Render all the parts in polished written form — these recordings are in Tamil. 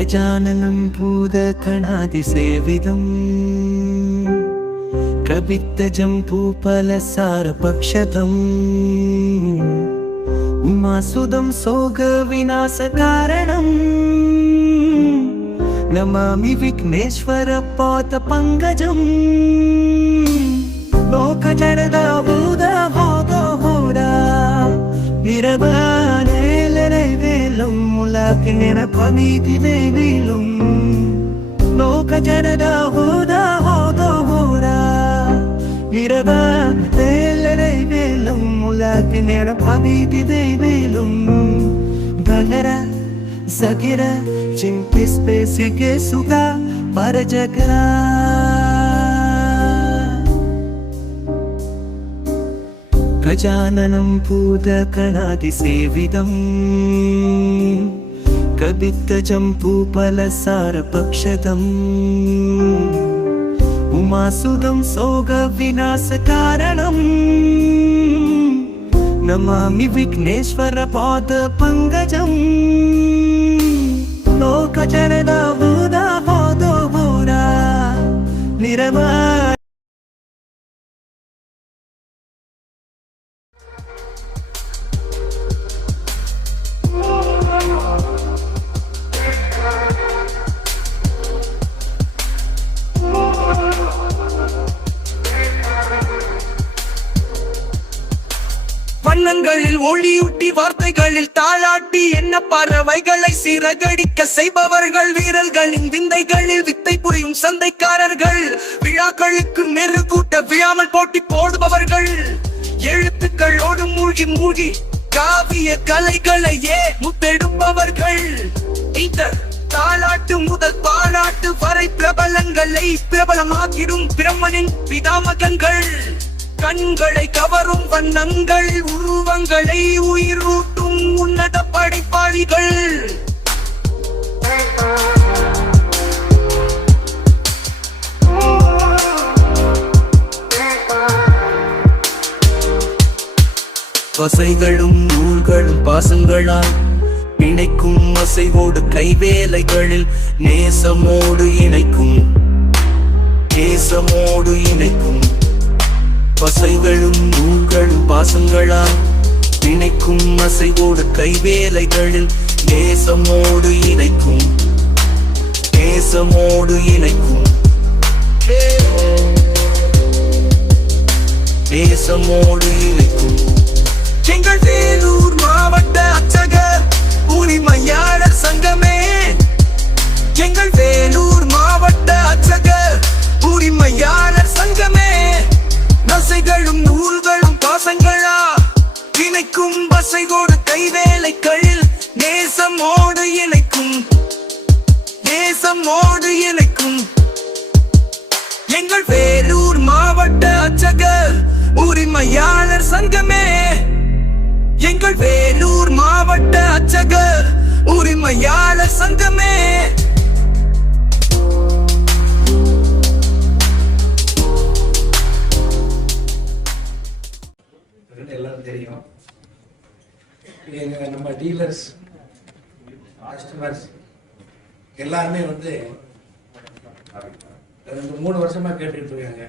गजाननं भूतगणाधिसेवितं कवित्तजम्बूफलसारभक्षतम् उमासुदं सोगविनाशकारणम् नमामि विघ्नेश्वरपादपङ्कजम् लोकजनदाभूतबोधबोधा निरवनेलनैवेलं मुलाकिनिरपनीतिनैवेलं लोकजनदाभूतबोधा निरवनेलनैवेलं मुलाकिनिरपनीतिनैवेलं गगरा सगिरा चिंपिस्पेसिके सुगा परजगरा गजाननं भूतगणाधिसेवितं कवित्तजम्बूफलसारभक्षतम् उमासुदं सोगविनाशकारणम् नमामि विघ्नेश्वरपादपङ्कजम् लोकजनदाभूतबोधा निरवा வண்ணங்களில் ஒளியூட்டி வார்த்தைகளில் தாளாட்டி என்ன பறவைகளை சிறகடிக்க செய்பவர்கள் வீரர்களின் விந்தைகளில் வித்தை புரியும் சந்தைக்காரர்கள் விழாக்களுக்கு மெருகூட்ட விழாமல் போட்டி போடுபவர்கள் எழுத்துக்களோடு மூழ்கி மூழ்கி காவிய கலைகளையே முத்தெடுப்பவர்கள் இந்த தாளாட்டு முதல் பாராட்டு வரை பிரபலங்களை பிரபலமாக்கிடும் பிரம்மனின் பிதாமகன்கள் கண்களை கவரும் வண்ணங்கள் உருவங்களை உயிரூட்டும் உன்னத படைப்பாளிகள் வசைகளும் நூல்களும் பாசங்களால் இணைக்கும் அசைவோடு கைவேலைகளில் நேசமோடு இணைக்கும் பசைகளும் நூல்களும் பாசங்களால் இணைக்கும் அசைவோடு கைவேலைகளில் நேசமோடு இணைக்கும் எங்கள் வேலூர் மாவட்ட அர்ச்சகர் உரிமையாளர் சங்கமே எங்கள் வேலூர் மாவட்ட அர்ச்சகர் உரிமையாளர் சங்கமே நசைகளும் நூல்களும் பாசங்களா இணைக்கும் பசைகோடு கைவேலைகளில் நேசமோடு இணைக்கும் எங்கள் வேலூர் மாவட்ட அர்ச்சகர் உரிமையாளர் சங்கமே எங்கள் வேலூர் மாவட்ட அர்ச்சகர் உரிமையாளர் சங்கமே எல்லாரும் தெரியும். நம்ம டீலர்ஸ் கஸ்டமர்ஸ் எல்லாருமே வந்து 2-3 வருஷமா கேட்டுட்டு இருக்காங்க.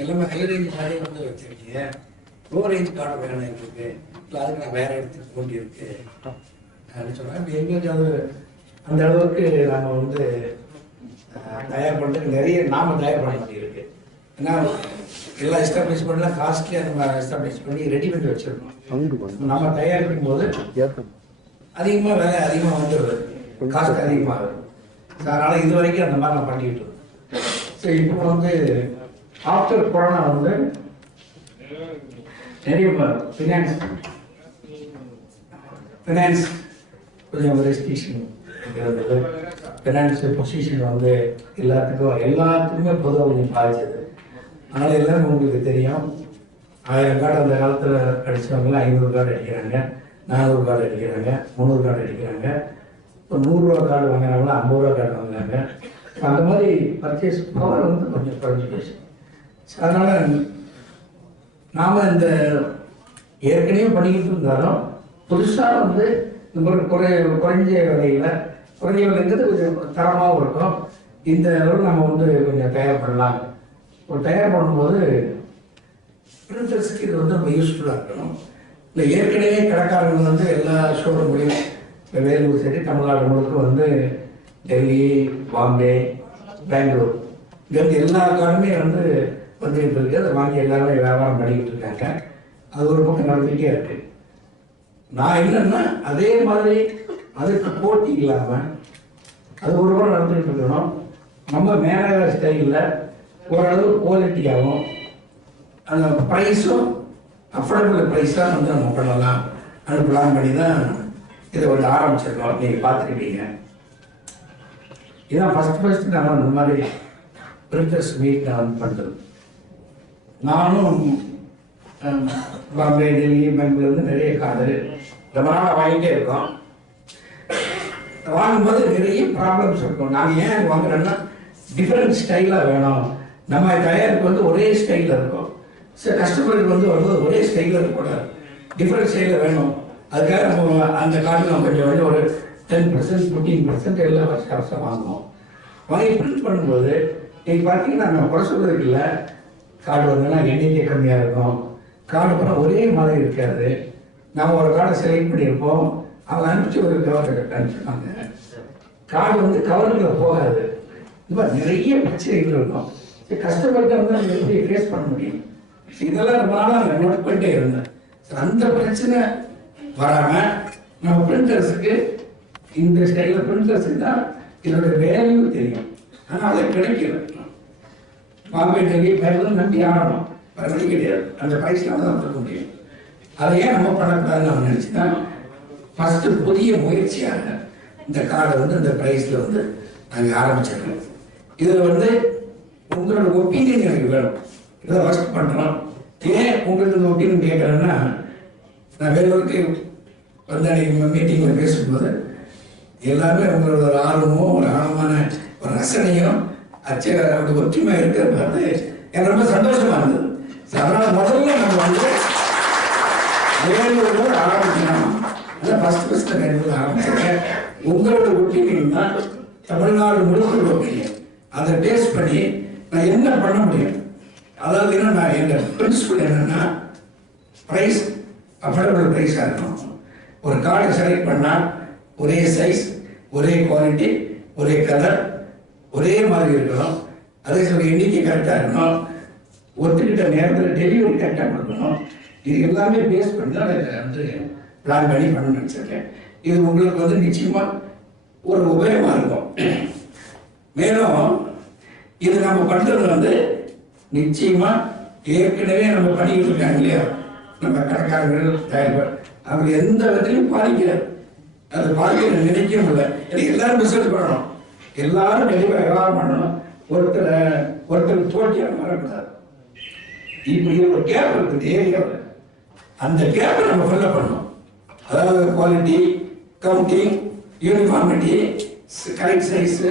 எல்லாமே ஹை ரேஞ்ச் கார்டே வந்து வச்சிருக்கீங்க, லோ ரேஞ்ச் கார்டு வேணும் எங்களுக்கு, இல்லை அதுக்கு நான் வேற இடத்துக்கு போட்டியிருக்கு அப்படின்னு சொன்னாங்க. எங்களுக்கு அது அந்த அளவுக்கு நாங்கள் வந்து தயார் பண்ணுறதுக்கு நிறைய நாம தயார் பண்ண வேண்டியிருக்கு. ஏன்னா எல்லா எஸ்டாப்ளிஷ்மெண்ட்லாம் காஸ்ட்லியாக நம்ம எஸ்டாப்ளிஷ் பண்ணி ரெடிமேட் வச்சிருக்கோம். நம்ம தயாரிக்கும் போது அதிகமாக வேலை அதிகமாக வந்துடுது, காஸ்ட் அதிகமாகுது. அதனால் இது வரைக்கும் அந்த மாதிரி நான் பண்ணிக்கிட்டு இருக்கோம். ஸோ இப்போ வந்து ஆஃப்டர் கொரோனா வந்து நிறைய ஃபினான்ஸ் கொஞ்சம் ரெஸ்ட்ரிக்ஷன் இருந்தது. ஃபினான்ஷியல் பொசிஷன் வந்து எல்லாத்துக்குமே பொதுவாக கொஞ்சம் பாதிச்சது. அதனால் எல்லாமே உங்களுக்கு தெரியும், 1000 கார்டு அந்த காலத்தில் அடித்தவங்களாம் 500 கார்டு அடிக்கிறாங்க, 400 கார்டு அடிக்கிறாங்க, 300 கார்டு அடிக்கிறாங்க. இப்போ 100 ரூபா கார்டு வாங்குறாங்களா 50 ரூபா கார்டு வாங்குறாங்க. அந்த மாதிரி பர்ச்சேஸ் பவர் வந்து கொஞ்சம் குறைஞ்சி போச்சு. அதனால் நாம் இந்த ஏற்கனவே பண்ணிக்கிட்டு இருந்தாலும் புதுசாக வந்து இந்த மாதிரி குறைஞ்ச விலையில் குறைஞ்ச விலைங்கிறது கொஞ்சம் தரமாகவும் இருக்கும். இந்த அளவு நம்ம வந்து கொஞ்சம் தயார் பண்ணலாம். ஒரு தயார் பண்ணும்போது பிரிண்டர்ஸ்க்கு இது வந்து ரொம்ப யூஸ்ஃபுல்லாக இருக்கணும். இல்லை ஏற்கனவே கடைக்காரர்கள் வந்து எல்லா ஷோரூம்லையும் இப்போ வேலூர் சரி தமிழ்நாடு முழுக்க வந்து டெல்லி, பாம்பே, பெங்களூர் இங்கேருந்து எல்லா காருமே வந்து வந்துக்கிட்டு இருக்குது. அதை வாங்கி எல்லாருமே வியாபாரம் பண்ணிக்கிட்டு இருக்காங்க. அது ஒரு பக்கம் நடந்துக்கிட்டே இருக்குது. நான் என்னன்னா அதே மாதிரி அதுக்கு போட்டி இல்லாமல் அது ஒரு பக்கம் நடந்துகிட்டு இருக்கணும். நம்ம மேலே ஸ்டைலில் ஓரளவு குவாலிட்டியாகவும் அந்த ப்ரைஸும் அஃபோர்டபுள் ப்ரைஸாக வந்து நம்ம பண்ணலாம். அது பிளான் பண்ணி தான் இதை வந்து ஆரம்பிச்சிருக்கோம். நீங்கள் பார்த்துருக்கீங்க. இதான் ஃபஸ்ட்டு நான் இந்த மாதிரி பிரிண்டர்ஸ் மீட் நான் வந்து பண்ணுறது. நானும் பாம்பே, டெல்லி, பெங்களூர்லேருந்து நிறைய கார்டு ரொம்ப நாளாக வாங்கிட்டே இருக்கோம். வாங்கும்போது நிறைய ப்ராப்ளம்ஸ் இருக்கும். நாங்கள் ஏன் வாங்குறோன்னா டிஃப்ரெண்ட் ஸ்டைலாக வேணும். நம்ம தயாரிப்பு வந்து ஒரே ஸ்டைலில் இருக்கும். சில கஸ்டமருக்கு வந்து வரும்போது ஒரே ஸ்டைலில் இருக்கக்கூடாது, டிஃப்ரெண்ட் ஸ்டைலில் வேணும். அதுக்காக நம்ம அந்த கார்டு நம்ம கொஞ்சம் ஒரு 10%, 15% எல்லா வருஷம் வாங்குவோம். வாங்கி பிரிண்ட் பண்ணும்போது நீங்கள் பார்த்தீங்கன்னா நம்ம குறை சொல்றதுக்கு இல்லை. கார்டு வந்தோன்னா எண்ணிக்கை கம்மியாக இருக்கும். கார்டு அப்புறம் ஒரே மாதிரி இருக்காது. நம்ம ஒரு கார்டை செலக்ட் பண்ணியிருப்போம், அவங்க அனுப்பிச்சு ஒரு கவர் அனுப்பிச்சிருக்காங்க. கார்டு வந்து கவருக்குள்ள போகாது. இந்த மாதிரி நிறைய பிரச்சனைகள் இருக்கும். கஸ்டமர்கிட்ட வந்து நம்ம எப்படி ஃபேஸ் பண்ண முடியும்? இதெல்லாம் ரொம்ப நாளாக நான் நோட் பண்ணிட்டே இருந்தேன். அந்த பிரச்சனை வராமல் நம்ம பிரிண்டர்ஸுக்கு இந்த ஸ்டைலில் பிரிண்டர்ஸுக்கு தான் இதோட வேல்யூ தெரியும். ஆனால் அதை கிடைக்கல. பாம்பே, டெல்லி, பெங்களூர் நம்பி ஆகணும், வேறு வழி கிடையாது. அந்த ப்ரைஸ்லாம் தான் கொடுக்க முடியும். அதை ஏன் நம்ம பண்ணக்கூடாதுன்னு நான் நினச்சிதான் ஃபஸ்ட்டு புதிய முயற்சியாக இந்த கார்டை வந்து இந்த ப்ரைஸில் வந்து நாங்கள் ஆரம்பிச்சிருக்கோம். இதில் வந்து உங்களோட ஒப்பீனியன் எனக்கு வேணும். இதை ஃபஸ்ட் பண்ணுறோம். ஏன் உங்களுக்கு இந்த ஒப்பீனியன் கேட்குறேன்னா, நான் வேலூருக்கு வந்து அன்றைக்கி மீட்டிங்கில் பேசும்போது எல்லாருமே உங்களோட ஒரு ஆர்வமும் ஒரு ஆழமான ஒரு ரசனையும் அப்படி ஒற்றுமையாக இருக்கிறத பார்த்து எனக்கு ரொம்ப சந்தோஷமாக இருந்தது. அதனால் முதல்ல நம்ம வந்து வேலூரில் ஆரம்பிக்கணும். அதான் ஃபஸ்ட்டு வேலூரில் ஆரம்பிச்சிருக்கேன். உங்களோட ஒப்பீனியன் தான் தமிழ்நாடு முழுக்க ஒப்பீனியன். அதை டேஸ்ட் பண்ணி நான் என்ன பண்ண முடியும். அதாவது என்ன, நான் என்னோட பிரின்சிபல் என்னென்னா ப்ரைஸ் அஃபோர்டபுள் ப்ரைஸாக இருக்கணும். ஒரு கார்டை செலக்ட் பண்ணால் ஒரே சைஸ், ஒரே குவாலிட்டி, ஒரே கலர், ஒரே மாதிரி இருக்கணும். அதே சொல்ல எண்ணிக்கை கரெக்டாக இருக்கணும். ஒத்துக்கிட்ட நேரத்தில் டெலிவரி கரெக்டாக கொடுக்கணும். இது எல்லாமே பேஸ் பண்ணி தான் அதை வந்து பிளான் பண்ணி பண்ண நினச்சிருக்கேன். இது உங்களுக்கு வந்து நிச்சயமாக ஒரு உபயோகமாக இருக்கும். மேலும் இது நம்ம பண்ணுறது வந்து நிச்சயமாக ஏற்கனவே நம்ம பண்ணிக்கிட்டு இருக்காங்க இல்லையா, நம்ம கடைக்காரர்கள், தயாரிப்பார், அவங்க எந்த விதத்திலையும் பாதிக்கிறார். அது பாதிக்க நினைக்கவும் இல்லை. எனக்கு எல்லாரும் பிஸ்னஸ் பண்ணணும், எல்லாரும் டெலிவரி வியாபாரம் பண்ணணும். ஒருத்தர் தோட்டியாக வரக்கூடாது. இப்போ இது ஒரு கேப் இருக்குது ஏரியாவில். அந்த கேப்பை நம்ம ஃபில்அப் பண்ணணும். அதாவது quality, counting, uniformity, correct size,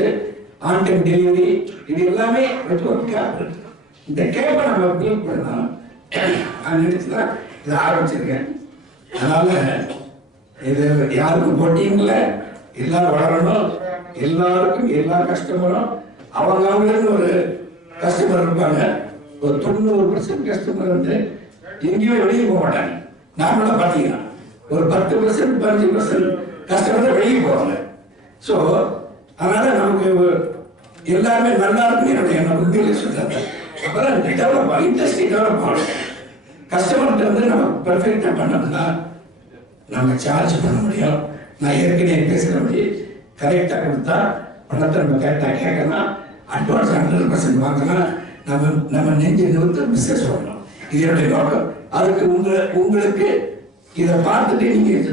on time delivery, இது எல்லாமே வச்சு ஒரு கேப் இருக்கு. இந்த கேப்பை நம்ம பில்ட் பண்ணலாம். நான் நினைச்சு தான் இதை ஆரம்பிச்சிருக்கேன். அதனால் இது யாருக்கும் போட்டியும் இல்லை, எல்லாரும் வளரணும். எல்லாருக்கும் எல்லா கஸ்டமரும் அவங்களுக்கு ஒரு கஸ்டமர் இருப்பாங்க. ஒரு 90% கஸ்டமர் வந்து எங்கேயும் வெளியே போக மாட்டாங்க. நார்மலாக பார்த்தீங்கன்னா ஒரு 10%, 15% கஸ்டமர் வெளியே போவாங்க. ஸோ அதனால் நமக்கு எல்லாருமே நல்லா இருக்குன்னு என்னுடைய உண்மையிலே சொல்கிறாங்க. அப்போதான் டெவலப் ஆகும், இண்டஸ்ட்ரி டெவலப் ஆகும். கஸ்டமர்கிட்ட வந்து நம்ம பெர்ஃபெக்டாக பண்ணோம்னா நம்ம சார்ஜ் பண்ண முடியும். நான் ஏற்கனவே பேசுகிறபடி கரெக்டாக கொடுத்தா பணத்தை நம்ம கரெக்டாக கேட்கலாம். அட்வான்ஸ் 100% வாங்கலாம். நம்ம நெஞ்சு நிறுத்த பிஸ்னஸ் பண்ணலாம். இது என்னுடைய நோக்கம். அதுக்கு உங்களுக்கு இதை பார்த்துட்டு நீங்கள்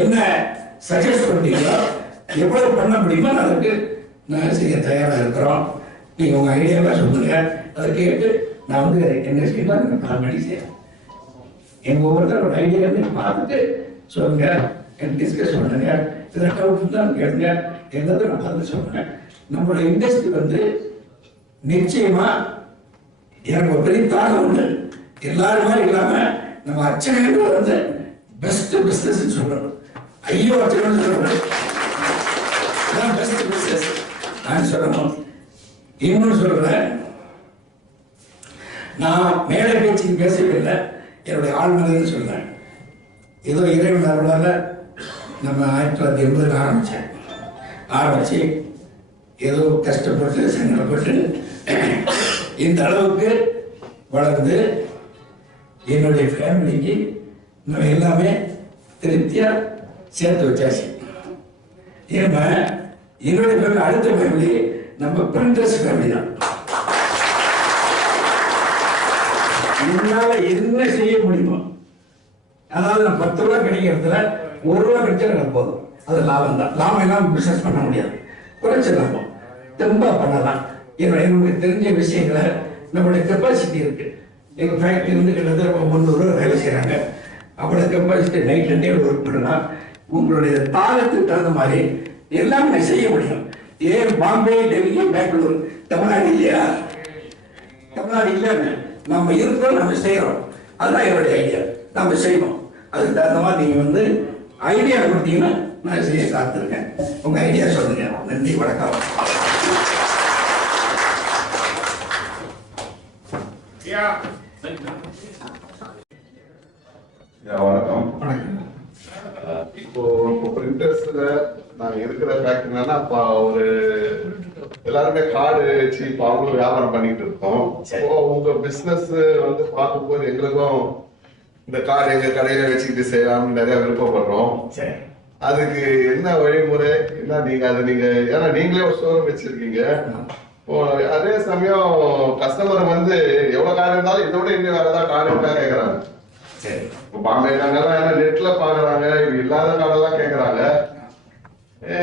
என்ன சஜஸ்ட் பண்ணுறீங்களோ, எவ்வளவு பண்ண முடியுமோ அதுக்கு நான் செய்ய தயாராக இருக்கிறோம். நீங்கள் உங்கள் ஐடியாவெலாம் சொல்லுங்கள். அதை கேட்டு நான் வந்து என்ன செய்யலாம் நான் பிளான் பண்ணி செய்யறேன். எங்கள் ஒவ்வொருத்தரோட ஐடியா பார்த்துட்டு சொல்லுங்க, எனக்கு டிஸ்கஸ் பண்ணுங்க. இதை டவுட் தான் கேளுங்க, எதாவது நான் பார்த்து சொல்கிறேன். நம்மளோட இண்டஸ்ட்ரி வந்து நிச்சயமா எனக்கு ஒரு பெரிய தாக்கம் உண்டு. எல்லாரும் மாதிரி இல்லாமல் நம்ம அச்சனைகள் வந்து பெஸ்ட் பிஸ்னஸ் சொல்லணும். ஐயோ அச்சனை சொல்லணும். நான் சொல்லணும். இன்னொன்று சொல்றேன், நான் மேடை பேச்சுக்கு பேசவில்லை, என்னுடைய ஆழ்மனதுன்னு சொல்றேன். ஏதோ இறைவன் அருளால நம்ம 1980 ஆரம்பிச்சு ஏதோ கஷ்டப்பட்டு சங்கடப்பட்டு இந்த அளவுக்கு வளர்ந்து என்னுடைய ஃபேமிலிக்கு நம்ம எல்லாமே திருப்தியா சேர்த்து வச்சாச்சு. ஏன்னா என்னுடைய ஃபேமிலி அடுத்த ஃபேமிலி நம்ம பிரிண்டர்ஸ் ஃபேமிலி தான். என்னால என்ன செய்ய முடியுமோ, அதாவது நான் 10 ரூபா கிடைக்கிறதுல 1 ரூபா கிடைச்சா எனக்கு போதும், அது லாபம் தான். லாபம் எல்லாம் பிசினஸ் பண்ண முடியாது, குறைச்ச லாபம் தெம்பா பண்ணலாம். எனக்கு தெரிஞ்ச விஷயங்களை நம்மளுடைய கெப்பாசிட்டி இருக்கு. எங்க ஃபேக்டரி வந்து கிட்டத்தட்ட 300 ரூபா வேலை செய்யறாங்க. அவ்வளோ கெப்பாசிட்டி நைட் அண்டே ஒர்க் பண்ணலாம். உங்களுடைய தாளத்துக்கு தகுந்த மாதிரி எல்லாமே செய்ய முடியும். ஏன் பாம்பே, டெல்லி, பெங்களூர், தமிழ்நாடு இல்லையா? தமிழ்நாடு இல்லைன்னு நம்ம இருக்கோம், நம்ம செய்யறோம். அதுதான் என்னுடைய ஐடியா. நம்ம செய்யணும். அதுக்கு தகுந்த மாதிரி நீங்க வந்து ஐடியா கொடுத்தீங்கன்னா நான் செய்ய காத்திருக்கேன். உங்க ஐடியா சொல்லுங்க. நன்றி, வணக்கம். வணக்கம். இப்போ பிரிண்டர்ஸ்ல நாங்க இருக்கிற ஃபேக்டரி என்னன்னா, ஒரு எல்லாருமே கார்டு வச்சு இப்போ அவங்களும் வியாபாரம் பண்ணிட்டு இருக்கோம். இப்போ உங்க பிசினஸ் வந்து பார்க்கும்போது எங்களுக்கும் இந்த கார்டு எங்க கடையில வச்சுக்கிட்டு செய்யலாம் நிறைய விருப்பப்படுறோம். அதுக்கு என்ன வழிமுறை என்ன? நீங்க ஏன்னா நீங்களே ஒரு ஸ்டோர் வச்சிருக்கீங்க. அதே சமயம் கஸ்டமர் வந்து எவ்வளவு கார்டு இருந்தாலும் இதை விட இன்னும் வேற ஏதாவது கார்டு இருக்கா கேட்கறாங்க. பாம்பே கார்டெல்லாம் நெட்ல பாக்குறாங்க, இல்லாத கார்டெல்லாம் கேட்கறாங்க.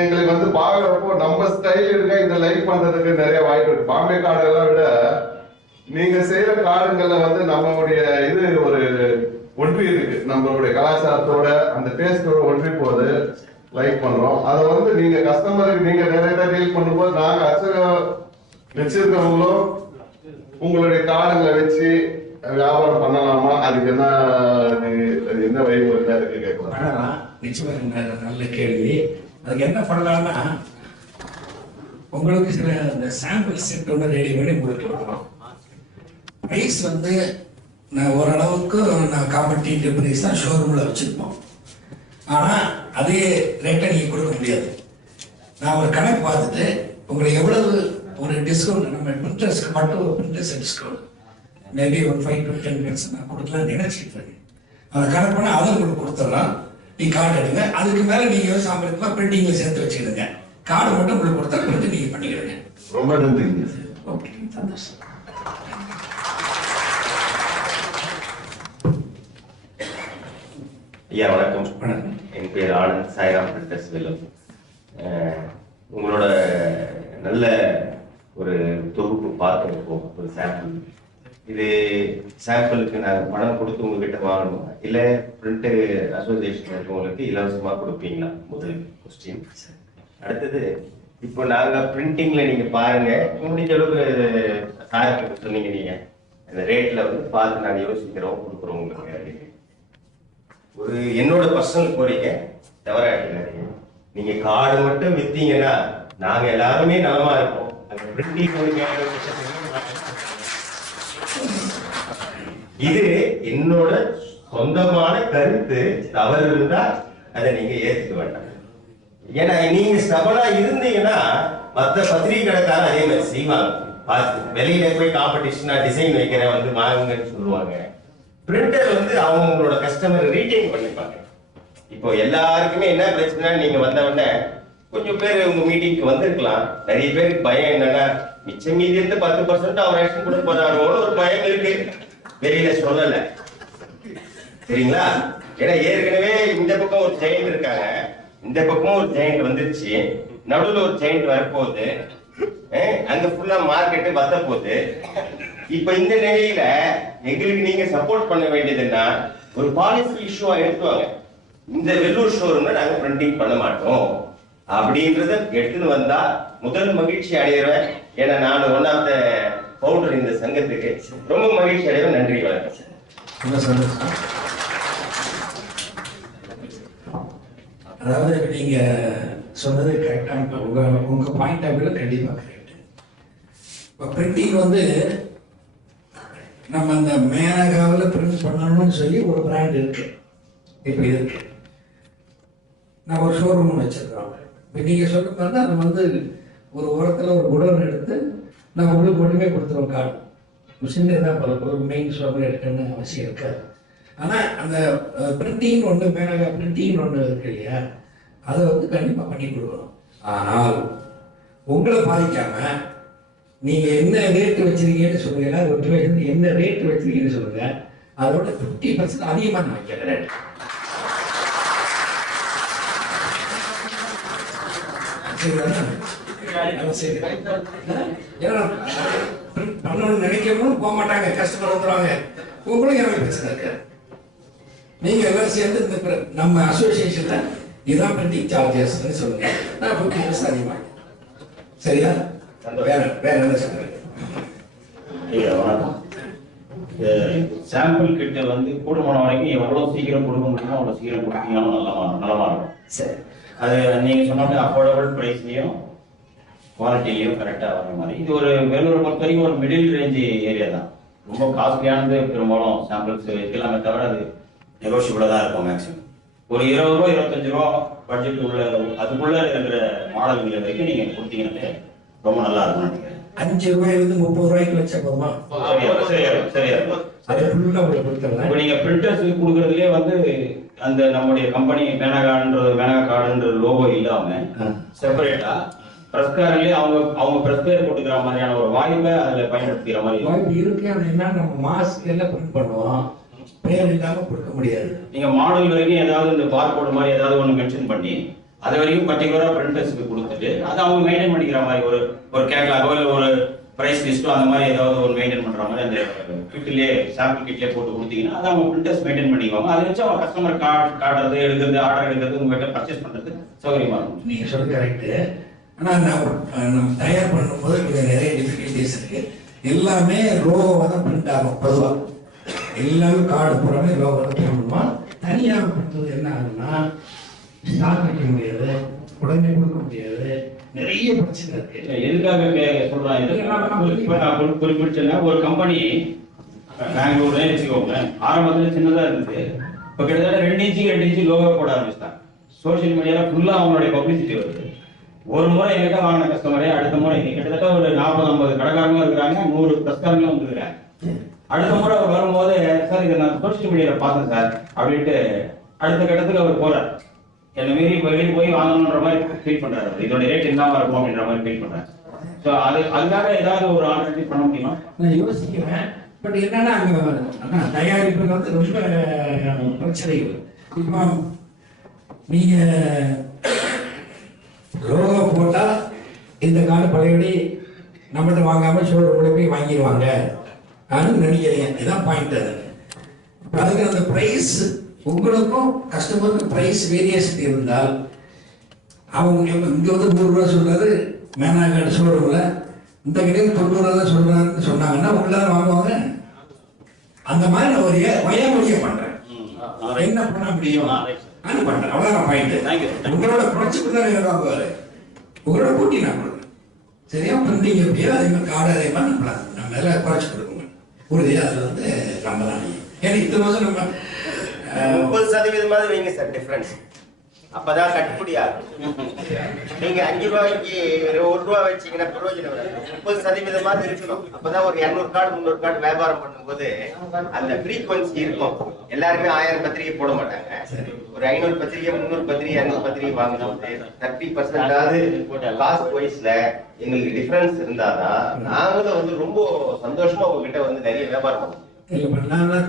எங்களுக்கு வந்து பாக்குறப்போ நம்ம ஸ்டைல் இருக்க இந்த லைக் பண்றதுக்கு நிறைய வாய்ப்பு இருக்கு. பாம்பே கார்டெல்லாம் விட நீங்க செய்யற கார்டுங்கள்ல வந்து நம்மளுடைய இது ஒரு ஒன்றி இருக்கு, நம்மளுடைய கலாச்சாரத்தோட அந்த டேஸ்டோட ஒன்றி போகுது, லைக் பண்றோம். அதை வந்து நீங்க கஸ்டமருக்கு நீங்க நிறைய டீல் பண்ணும்போது நாங்க அச்சகம் வச்சிருக்கவங்களும் உங்களுடைய கார்டுங்களை வச்சு வியாபாரம் பண்ணலாமா? அதுக்கு என்ன வழிமுறை இருக்கு கேட்கலாம். நிச்சயமா நல்ல கேள்வி. அதுக்கு என்ன பண்ணலாம்னா, உங்களுக்கு சில இந்த சாம்பிள் செட் ஒன்று ரெடி பண்ணி கொடுத்துருக்கோம். ப்ரைஸ் வந்து நான் ஓரளவுக்கு நான் காம்படிட்டிவ் ப்ரைஸ் தான் ஷோரூமில் வச்சுருப்போம். ஆனால் அதே ரேட்டை நீங்கள் கொடுக்க முடியாது. நான் ஒரு கணக்கு பார்த்துட்டு உங்களுக்கு எவ்வளவு ஒரு டிஸ்கவுண்ட், நம்ம பிரிண்டர்ஸ்க்கு மட்டும் பிரிண்டர்ஸ் டிஸ்கவுண்ட் மேபி ஒரு 5 to 10% நான் கொடுக்கலாம்னு நினைச்சிட்டு இருக்கேன். அதை கணக்கு பண்ணால் அதை உங்களுக்கு கொடுத்துடலாம். நீ கார்டு எடுங்க, அதுக்கு மேலே நீங்கள் சாம்பிளுக்குலாம் பிரிண்டிங்கில் சேர்த்து வச்சுக்கிடுங்க. கார்டு மட்டும் உங்களுக்கு கொடுத்தா கொடுத்து நீங்கள் பண்ணிக்கிடுங்க. ரொம்ப நன்றி. ஓகே, சந்தோஷம். ஐயா வணக்கம். வணக்கம். என் பேர் ஆனந்த், சாய்ராம் பிரிண்டர்ஸ் வெல்லம். உங்களோட நல்ல ஒரு தொகுப்பு பார்க்க ஒரு சாம்பிள். இது சாம்பிளுக்கு நாங்கள் பணம் கொடுத்து உங்ககிட்ட வாங்கணுமா, இல்லை பிரிண்ட் அசோசியேஷன் இருக்கவங்களுக்கு இலவசமாக கொடுப்பீங்களா? முதல் கொஸ்டின். அடுத்தது, இப்போ நாங்கள் பிரிண்டிங்ல நீங்கள் பாருங்க, முடிஞ்ச அளவுக்கு சாருக்கு சொன்னீங்க, நீங்கள் அந்த ரேட்டில் வந்து பார்த்து நாங்கள் யோசிக்கிறோம் கொடுக்குறோம் உங்களுக்கு அப்படின்னு. ஒரு என்னோட பர்சனல் கோரிக்கை, தவறா எடுத்துக்காதீங்க. நீங்க கார்டு மட்டும் வித்தீங்கன்னா நாங்க எல்லாருமே நலமா இருப்போம். இது என்னோட சொந்தமான கருத்து. தவறு இருந்தா அதை நீங்க ஏத்துக்க வேண்டாம். ஏன்னா நீங்க ஸ்டபனா இருந்தீங்கன்னா மற்ற பத்திரிகை கடைக்காரன் அதே மாதிரி செய்வாங்க. பார்த்து வெளியில போய் காம்படிஷனா டிசைன் வைக்கிறேன் வந்து வாங்குங்கன்னு சொல்லுவாங்க. பிரிண்டர் வந்து அவங்களோட கஸ்டமர் ரீட்டைன் பண்ணிப்பாங்க. இப்போ எல்லாருக்குமே என்ன பிரச்சனை, நீங்க வந்த உடனே கொஞ்சம் பேர் உங்க மீட்டிங்க்கு வந்திருக்கலாம். நிறைய பேருக்கு பயம் என்னன்னா, மிச்சம் மீதி இருந்து 10% அவர் ஆக்ஷன் கொடுக்க போறாரோட ஒரு பயம் இருக்கு, வெளியில சொல்லல. சரிங்களா? ஏன்னா ஏற்கனவே இந்த பக்கம் ஒரு ஜெயிண்ட் இருக்காங்க, இந்த பக்கம் ஒரு ஜெயிண்ட் வந்துருச்சு, நடுவில் ஒரு ஜெயிண்ட் வரப்போகுது, அங்க ஃபுல்லா மார்க்கெட்டு வத்த போகுது. இப்ப இந்த நிலையில எங்களுக்கு நீங்க சப்போர்ட் பண்ண வேண்டியதுன்னா ஒரு பாலிசி இஷ்யூவா எடுத்துவாங்க. இந்த வெள்ளூர் ஷோரூம்ல நாங்க பிரிண்டிங் பண்ண மாட்டோம் அப்படின்றத எடுத்துன்னு வந்தா முதல் மகிழ்ச்சி அடைகிறேன். ஏன்னா நான் ஒன் ஆஃப் த பவுண்டர் இந்த சங்கத்துக்கு ரொம்ப மகிழ்ச்சி அடைவேன். நன்றி, வணக்கம். அதாவது நீங்க சொன்னது கரெக்டாக உங்கள் பாயிண்ட் ஆஃப் வியூவில் கண்டிப்பாக கரெக்டு. இப்போ பிரிண்டிங் வந்து நம்ம அந்த மேனகாவில் பிரிண்ட் பண்ணணும்னு சொல்லி ஒரு பிராண்ட் இருக்குது. இப்போ இருக்கு நான் ஒரு ஷோரூம் வச்சுருக்கோம். இப்போ நீங்கள் சொல்ல மாதிரி அதை வந்து ஒரு ஓரத்தில் ஒரு குடோன் எடுத்து நான் உங்களுக்கு மட்டுமே கொடுத்துருவோம். கார்டு மிஷின் தான் பல ஒரு மெயின் ஷோப்பில் எடுக்கணும்னு அவசியம் இருக்காது. ஆனால் அந்த பிரிண்டிங் ஒன்று மேனகா பிரிண்டிங் ஒன்று இருக்கு இல்லையா, அதை வந்து கண்டிப்பாக பண்ணி கொடுக்கணும். ஆனால் உங்களை பாதிக்காமல் நீங்கள் என்ன ரேட்டு வச்சுருக்கீங்கன்னு சொல்லுங்க. ஒரு என்ன ரேட்டு வச்சுருக்கீங்கன்னு சொல்லுங்கள். அதோட 50% அதிகமாக நான் வைக்கிறேன் ரேட். பண்ணணும்னு நினைக்கணும் போக மாட்டாங்க, கஸ்டமர் வந்துடுவாங்க. உங்களுக்கு எனக்கு பிரச்சனை இருக்கு. நீங்க எல்லாம் சேர்ந்து இந்த நம்ம அசோசியேஷன்ல இதான் பிரிண்டிங் சார்ஜஸ் சொல்லுங்க. நான் 50% அதிகமாக. சரியா? வேற வேற என்ன சொல்றேன்? சாம்பிள் கிட்ட வந்து கூடுமான வரைக்கும் எவ்வளவு சீக்கிரம் கொடுக்க முடியுமோ அவ்வளவு சீக்கிரம் கொடுத்தீங்கன்னா நல்லா இருக்கும். சரி, அது நீங்க சொன்ன அஃபோர்டபுள் பிரைஸ்லயும் குவாலிட்டிலையும் கரெக்டா வர மாதிரி. இது ஒரு வேலூரை பொறுத்த வரைக்கும் ஒரு மிடில் ரேஞ்ச் ஏரியா தான். ரொம்ப காஸ்ட்லியானது பெரும்பாலும் சாம்பிள்ஸ் எல்லாமே தவிர அது நெகோஷியபிளா தான் இருக்கும். மேக்ஸிமம் ஒரு 20 ரூபா 25 ரூபா பட்ஜெட் உள்ள அதுக்குள்ள இருக்கிற மாடல்கள் வரைக்கும் நீங்க கொடுத்தீங்கன்னா ரொம்ப நல்லா இருக்கும் நினைக்கிறேன். 5 ரூபாயிலிருந்து 30 ரூபாய்க்கு வச்சா போதுமா? சரியா. இப்போ நீங்க பிரிண்டர்ஸ் கொடுக்கறதுலயே வந்து அந்த நம்முடைய கம்பெனி மேனகா கார்டுன்ற லோகோ இல்லாம செப்பரேட்டா பிரஸ்காரங்களே அவங்க பிரஸ் பேர் போட்டுக்கிற மாதிரியான ஒரு வாய்ப்பை அதுல பயன்படுத்திக்கிற மாதிரி வாய்ப்பு இருக்கு. அது என்ன, நம்ம மாஸ்க் எல்லாம் பிரிண்ட் பண்ணுவோம், பேர் இல்லாம கொடுக்க முடியாது. நீங்க மாடல் வரைக்கும் ஏதாவது இந்த பார்கோட் மாதிரி ஏதாவது ஒன்று மென்ஷன் பண்ணி அது வரைக்கும் பர்டிகுலரா பிரிண்டர்ஸ்க்கு கொடுத்துட்டு அதை அவங்க மெயின்டைன் பண்ணிக்கிற மாதிரி ஒரு கேட்லாகோ இல்லை ஒரு பிரைஸ் லிஸ்ட்டோ அந்த மாதிரி ஏதாவது ஒரு மெயின்டைன் பண்ற மாதிரி அந்த கிட்லேயே சாம்பிள் கிட்லேயே போட்டு கொடுத்தீங்கன்னா அதை அவங்க பிரிண்டர்ஸ் மெயின்டைன் பண்ணிக்குவாங்க. அதை வச்சு அவங்க கஸ்டமர் காட்டுறது எடுக்கிறது ஆர்டர் எடுக்கிறது உங்ககிட்ட பர்ச்சேஸ் பண்றது சௌகரியமா இருக்கும். நீங்க சொல்றது கரெக்டு. ஆனால் நம்ம தயார் பண்ணும்போது கொஞ்சம் நிறைய டிஃபிகல்டிஸ் இருக்கு. எல்லாமே லோகோவாக தான் பிரிண்ட் ஆகும். பொதுவாக எல்லாமே கார்டு பூராமே லோகோ தான் பிரிண்ட் பண்ணுவோம். தனியாக கொடுத்தது என்ன ஆகுதுன்னா ஸ்டாக் வைக்க முடியாது, உடனே கொடுக்க முடியாது, நிறைய பிரச்சனை இருக்கு. எதுக்காக சொல்றாங்க? குறிப்பிட்ட ஒரு கம்பெனி பெங்களூர்ல வச்சுக்கோங்க, ஆரம்பத்துல சின்னதா இருந்தது. இப்போ கிட்டத்தட்ட 2 இன்ச்சு லோகோ போட ஆரம்பிச்சிட்டாங்க. சோசியல் மீடியால ஃபுல்லா அவங்களுடைய பப்ளிசிட்டி வருது. ஒரு முறை எங்கிட்ட வாங்கின கஸ்டமரே அடுத்த முறை கிட்டத்தட்ட ஒரு 40-50 கடைக்காரங்களும் இருக்கிறாங்க, 100 பிரஸ்காரங்களும் வந்துருக்காங்க. அடுத்த முறை அவர் வரும்போது சார் இதை நான் சோசியல் மீடியால பார்த்தேன் சார் அப்படின்ட்டு அடுத்த கட்டத்துக்கு அவர் போறார். என்ன மீறி வெளியே போய் வாங்கணுன்ற மாதிரி ஃபீல் பண்றாரு. இதோட ரேட் என்னவா இருக்கும் அப்படின்ற மாதிரி ஃபீல் பண்றாரு. ஸோ அதுக்காக ஏதாவது ஒரு ஆல்டர்னேட்டிவ் பண்ண முடியுமா? நான் யோசிக்கிறேன். பட் என்னன்னா அங்கே தயாரிப்பு வந்து ரொம்ப பிரச்சனைகள். இப்போ நீங்க லோகோ போட்டா இந்த கால பழையபடி நம்மகிட்ட வாங்காம ஷோரூம்ல போய் வாங்கிடுவாங்க அப்படின்னு நினைக்கிறீங்க. இதுதான் பாயிண்ட். அதுக்கு அந்த பிரைஸ் உங்களுக்கும் கஸ்டமருக்கும் பிரைஸ் வேரியேஷன் இருந்தால் அவங்க இங்க வந்து 100 ரூபா சொல்றாரு மேனாகார்டு ஷோரூம்ல, இந்த கடையில் 90 ரூபா தான் சொல்றாருன்னு சொன்னாங்கன்னா உங்களால வாங்குவாங்க. அந்த மாதிரி நான் ஒரு வயமொழியை பண்றேன். என்ன பண்ண முடியும் அது பண்றேன். அவ்வளவுதான் பாயிண்ட். உங்களோட குறைச்சிட்டு தான் எனக்கு வாங்குவாரு, உங்களோட கூட்டி நான் கொடுக்குறேன். சரியா? பிரிண்டிங் எப்படியோ அதே மாதிரி கார்டு அதே மாதிரி நம்ம எல்லாம் குறைச்சி கொடுக்கணும். உறுதியா அதுல வந்து நம்ம தான். ஏன்னா இத்தனை வருஷம் நம்ம 30% வைங்க சார் டிஃபரன்ஸ். அப்பதான் கட்டுப்படி ஆகும். நீங்க 5 ரூபாய்க்கு 1 ரூபா வச்சீங்கன்னா பிரயோஜனம் வராது. 30% இருக்கணும். அப்பதான் ஒரு 200 கார்டு 300 கார்டு வியாபாரம் பண்ணும்போது அந்த ஃப்ரீக்வன்சி இருக்கும். எல்லாருமே 1000 பத்திரிகை போட மாட்டாங்க. ஒரு 500 பத்திரிகை 300 பத்திரிகை 200 பத்திரிகை வாங்கணும். 30% காஸ்ட் வைஸ்ல எங்களுக்கு டிஃபரன்ஸ் இருந்தாதான் நாங்களும் வந்து ரொம்ப சந்தோஷமா உங்ககிட்ட வந்து நிறைய வியாபாரம் பண்ணுவோம்.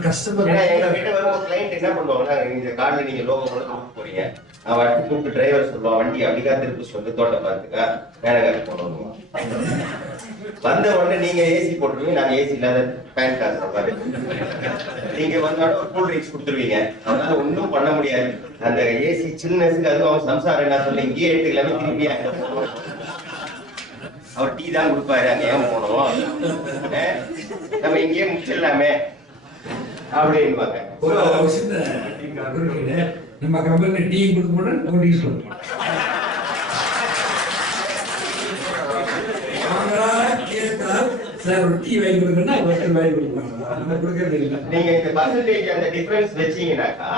கஸ்டமர் எங்க கிட்ட வரும் கிளைண்ட் என்ன பண்ணுவாங்கன்னா, இந்த கார்டுல நீங்க லோகோ கொடுக்க போறீங்க, நான் வண்டி கூப்பிட்டு டிரைவர் சொல்லுவான், வண்டி அப்படிக்கா திருப்பி சொல்லி தோட்டம் பார்த்துக்கா மேனகாரி போடணும். வந்த உடனே நீங்க ஏசி போட்டுருவீங்க, நாங்க ஏசி இல்லாத பேன் காசு பாரு. நீங்க வந்தோட ஒரு கூல் ட்ரிங்க்ஸ் கொடுத்துருவீங்க. அதனால ஒன்றும் பண்ண முடியாது. அந்த ஏசி சில்னஸுக்கு அதுவும் அவங்க சம்சாரம் என்ன சொல்லி இங்கேயே எடுத்துக்கலாமே, திருப்பி அவர் டீ தான் கொடுப்பாரு, அங்க ஏன் போனோம், நம்ம இங்கேயே முடிச்சிடலாமே அப்படின்பாங்க. நம்ம கம்பெனில டீ கொடுக்க மாட்டோம், நோட்டீஸ் கொடுக்க மாட்டோம். சார் ஒரு டீ வாங்கி கொடுக்கணும்னா ஹோட்டல் வாங்கி கொடுப்பாங்க, நம்ம கொடுக்கறது இல்லை. நீங்க இந்த பர்சன்டேஜ் அந்த டிஃபரன்ஸ் வச்சீங்கன்னாக்கா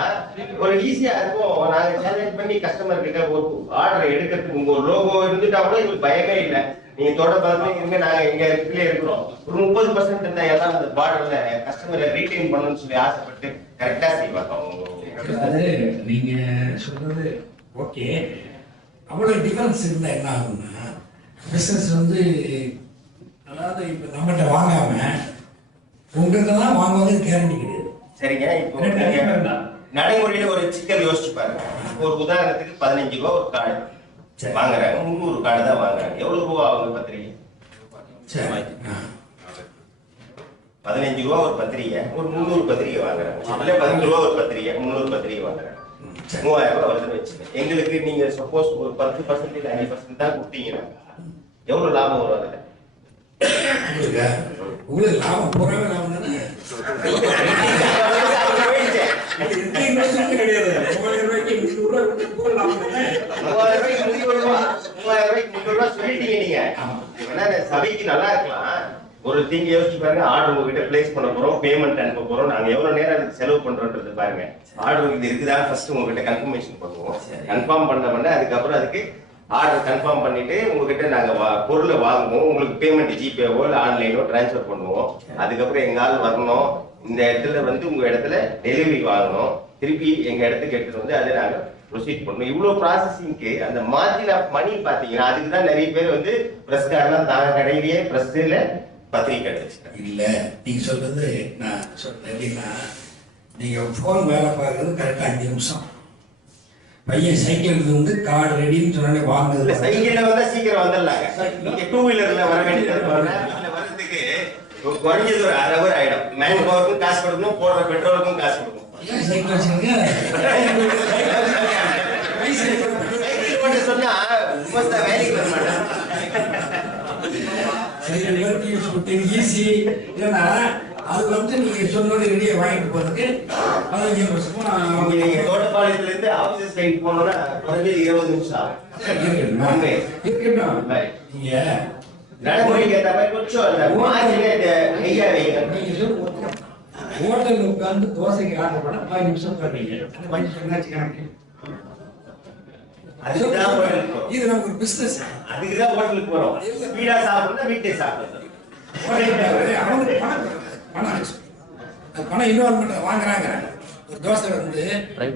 ஒரு ஈஸியா இருக்கும். நாங்க சேலஞ்ச் பண்ணி கஸ்டமர் கிட்ட ஒரு ஆர்டர் எடுக்கிறதுக்கு உங்க லோகோ இருந்துட்டா கூட எங்களுக்கு பயமே இல்லை. நீங்க தோட்ட பக்கத்துல இருங்க, நாங்க எங்க இடத்துல இருக்கிறோம். ஒரு 30% இருந்தா எல்லாம் அந்த பார்டர்ல கஸ்டமரை ரீட்டைன் பண்ணணும்னு சொல்லி ஆசைப்பட்டு கரெக்டா செய்வாங்க அவங்க. அது நீங்க சொல்றது ஓகே. அவ்வளவு டிஃபரன்ஸ் இருந்தா என்ன ஆகும்னா பிசினஸ் வந்து, அதாவது இப்ப நம்மகிட்ட வாங்காம உங்ககிட்ட தான் வாங்குவது கேரண்டி கிடையாது. சரிங்க, இப்போ நடைமுறையில ஒரு சிக்கல் யோசிச்சு பாருங்க. ஒரு உதாரணத்துக்கு 15 ரூபா ஒரு கார்டு வாங்குறாங்க, 300 கார்டு தான் வாங்குறாங்க. எவ்வளவு ரூபா ஆகுது பத்திரிகை? 15 ரூபா ஒரு பத்திரிகை, ஒரு 300 பத்திரிகை வாங்குறாங்க. இல்ல 10 ரூபா ஒரு பத்திரிகை, 300 பத்திரிகை வாங்குறாங்க. 3000 ரூபாய் வருதுன்னு வச்சுக்கோங்க. எங்களுக்கு நீங்க சப்போஸ் ஒரு 10% இல்ல 5% தான் கொடுத்தீங்கன்னா எவ்வளவு லாபம் வரும் அதுல? உங்களுக்கு லாபம் போறாங்க, லாபம் தானே கிடையாது. 3000 ரூபாய்க்கு 300 ரூபாய் லாபம் தானே. 3000 ரூபாய்க்கு 300 ரூபாய் சொல்லிட்டீங்க நீங்க. ஏன்னா சபைக்கு நல்லா இருக்கலாம். ஒரு திங்க யோசிச்சு பாருங்க, ஆர்டர் உங்ககிட்ட பிளேஸ் பண்ண போறோம், பேமெண்ட் அனுப்ப போறோம், நாங்க எவ்வளவு நேரம் அதுக்கு செலவு பண்றோம்ன்றது பாருங்க. ஆர்டர் இது இருக்குதா ஃபர்ஸ்ட் உங்ககிட்ட கன்ஃபர்மேஷன் பண்ணுவோம். கன்ஃபார்ம் பண்ண அதுக்கப்புறம் அதுக்கு ஆர்டர் கன்ஃபார்ம் பண்ணிட்டு உங்ககிட்ட நாங்க பொருளை வாங்குவோம். உங்களுக்கு பேமெண்ட் ஜிபேவோ இல்ல ஆன்லைனோ டிரான்ஸ்ஃபர் பண்ணுவோம். அதுக்கப்புறம் எங்க ஆள் வரணும், இந்த இடத்துல வந்து உங்க இடத்துல டெலிவரி வாங்கணும், திருப்பி எங்க இடத்துக்கு எடுத்துட்டு வந்து அதை நாங்க ப்ரொசீட் பண்ணணும். இவ்வளவு ப்ராசஸிங்க்கு அந்த மார்ஜின் ஆஃப் மணி பாத்தீங்கன்னா அதுக்கு தான் நிறைய பேர் வந்து பிரஸ் கார்டெல்லாம் தாங்க கடையிலேயே பிரஸ்ல பத்திரிக்கை கிடைச்சிட்டேன். இல்ல நீங்க சொல்றது நான் சொல்றேன் எப்படின்னா, நீங்க போன் வேலை பார்க்கறது கரெக்டா 5 நிமிஷம். பையன் சைக்கிள் வந்து கார்டு ரெடின்னு சொன்னாலே வாங்குது. சைக்கிள்ல வந்தா சீக்கிரம் வந்துடலாங்க. நீங்க 2 வீலர்ல வர வேண்டியது வரதுக்கு குறைஞ்சது ஒரு 1/2 hour ஆயிடும். மேன் பவருக்கும் காசு கொடுக்கணும், போடுற பெட்ரோலுக்கும் காசு கொடுக்கணும். சைக்கிள் வச்சுருங்க சொன்னா வேலைக்கு வர மாட்டேன். ஈஸி. ஏன்னா அது வந்து நீங்க சொன்னோட ரெடியா வாங்கிட்டு போறதுக்கு 15 நிமிஷம். நீங்க தோட்டப்பாளையத்துல இருந்து ஆபீஸ் சைட் போனோம்னா குறைஞ்சது 20 நிமிஷம் ஆகும். நீங்க நடைமுறைக்கு ஏற்ற மாதிரி கொஞ்சம் அந்த மார்ஜினே கையா வைங்க. ஹோட்டல் உட்கார்ந்து தோசைக்கு ஆர்டர் பண்ண 5 நிமிஷம் தருவீங்க. 5 நிமிஷம் கணக்கு. இது நமக்கு ஒரு பிசினஸ். அதுக்குதான் ஹோட்டலுக்கு போறோம். ஸ்பீடா சாப்பிடணும், வீட்டே சாப்பிடணும். பணம் இன்வால்மெண்ட் வாங்குறாங்க. ஒரு தோசை வந்து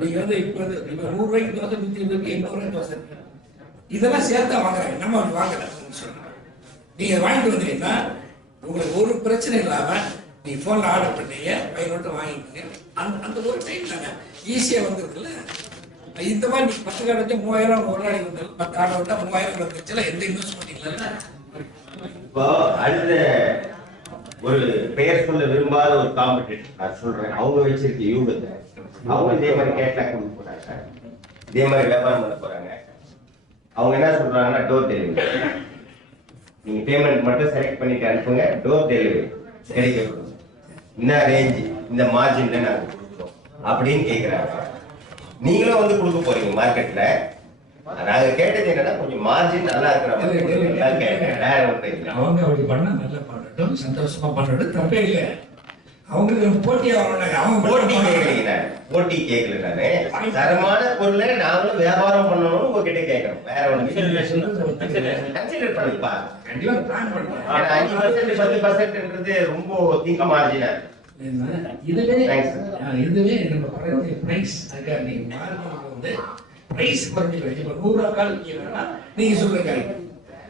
நீங்க வந்து இப்ப 100 ரூபாய்க்கு தோசை 120 800 ரூபாய் தோசை இதெல்லாம் சேர்த்தா வாங்குறாங்க. நம்ம அப்படி வாங்கல. நீங்க வாங்கிட்டு வந்தீங்கன்னா உங்களுக்கு ஒரு பிரச்சனை இல்லாம நீங்க போன்ல ஆர்டர் பண்ணீங்க, 500 வாங்கிக்கீங்க. அந்த ஒரு டைம் தானே ஈஸியா வந்துருக்குல்ல. இந்த மாதிரி நீங்க 10 கார்டு 3000 ஒரு நாளைக்கு வந்து 10 ஆர்டர் விட்டா 3000 வந்துருச்சுல, எந்த இன்வெஸ்ட்மெண்ட் இல்லைல்ல. இப்போ அடுத்த ஒரு பெயர் சொல்ல விரும்பாத ஒரு காம்படிட்டர் நான் சொல்றேன். அவங்க வச்சிருக்க யூகத்தை அவங்க இதே மாதிரி கேட்லாக் கொண்டு போறாங்க, இதே மாதிரி வியாபாரம் பண்ண போறாங்க. அவங்க என்ன சொல்றாங்கன்னா டோர் டெலிவரி, நீங்க பேமெண்ட் மட்டும் செலக்ட் பண்ணிட்டு அனுப்புங்க, டோர் டெலிவரி கிடைக்கப்படும். என்ன ரேஞ்ச், இந்த மார்ஜின்ல நாங்க கொடுக்குறோம் அப்படின்னு கேட்கிறாங்க. நீங்களும் வந்து கொடுக்க போறீங்க மார்க்கெட்ல. நாங்க கேட்டது என்னன்னா கொஞ்சம் மார்ஜின் நல்லா இருக்கிற அவங்க அப்படி பண்ணா நல்லா பண்ணட்டும், சந்தோஷமா பண்ணட்டும், தப்பே இல்லை. அவங்களுக்கு போட்டியா வரணும். அவங்க போட்டி கேட்கறீங்க, போட்டி கேட்கல. நானு தரமான பொருளை நாங்களும் வியாபாரம் பண்ணணும்னு உங்ககிட்ட கேட்கறோம். வேற ஒண்ணு கன்சிடர் பண்ணிப்பா. கண்டிப்பா பிளான் பண்ணுவோம். 5% 10%ன்றது ரொம்ப திங்க மார்ஜினா. இதுவே நம்ம பிரைஸ் அதுக்காக நீங்க மார்க்கெட் வந்து பிரைஸ் குறைஞ்சி இப்போ 100 ரூபா கால் நீங்க சொல்லுங்க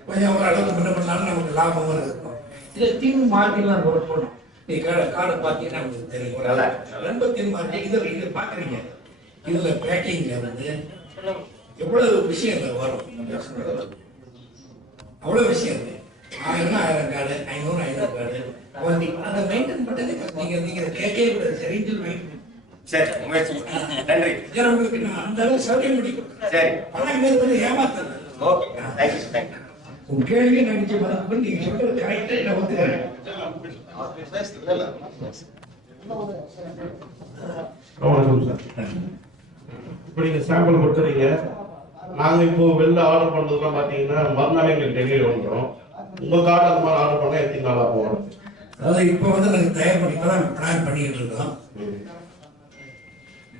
கொஞ்சம் ஒரு அளவுக்கு முன்ன பண்ணாலும் நமக்கு லாபம் இருக்கும். இதை தீர்வு மார்க்கெட்லாம் ஒர்க் பண்ணும். நீ கார்டை பார்த்தீங்கன்னா நமக்கு தெரியும். ரொம்ப தீர்வு மார்க்கெட் இதை பார்க்குறீங்க. இதுல பேக்கிங்ல வந்து எவ்வளவு விஷயங்கள் வரும், அவ்வளவு விஷயம் இருக்கு. 1000 கார்டு 500 கார்டு அதை மெயின்டைன் பண்றது நீங்க கேட்கவே கூடாது. சரின்னு மெயின்டைன் சரி, நன்றி. உங்களுக்கு நான் அந்த அளவு சௌகரியம் முடிக்கும். சரி, பணம் மேல வந்து ஏமாத்தது. Okay, thank you thank you. உங்க கேள்வியை நினைச்சு பார்த்து நீங்க சொல்றது கரெக்டா நான் ஒத்துக்கிறேன். இப்போ நீங்க சாம்பிள் கொடுக்குறீங்க. நாங்க இப்போ வெளில ஆர்டர் பண்றதுலாம் பாத்தீங்கன்னா மறுநாள் எங்களுக்கு டெலிவரி வந்துடும். உங்க கார்டு அந்த மாதிரி ஆர்டர் பண்ணா எத்தனை நாளா போகும்? அதாவது இப்போ வந்து நாங்கள் தயார் பண்ணி இப்போ தான் பிளான் பண்ணிக்கிட்டு இருக்கோம்.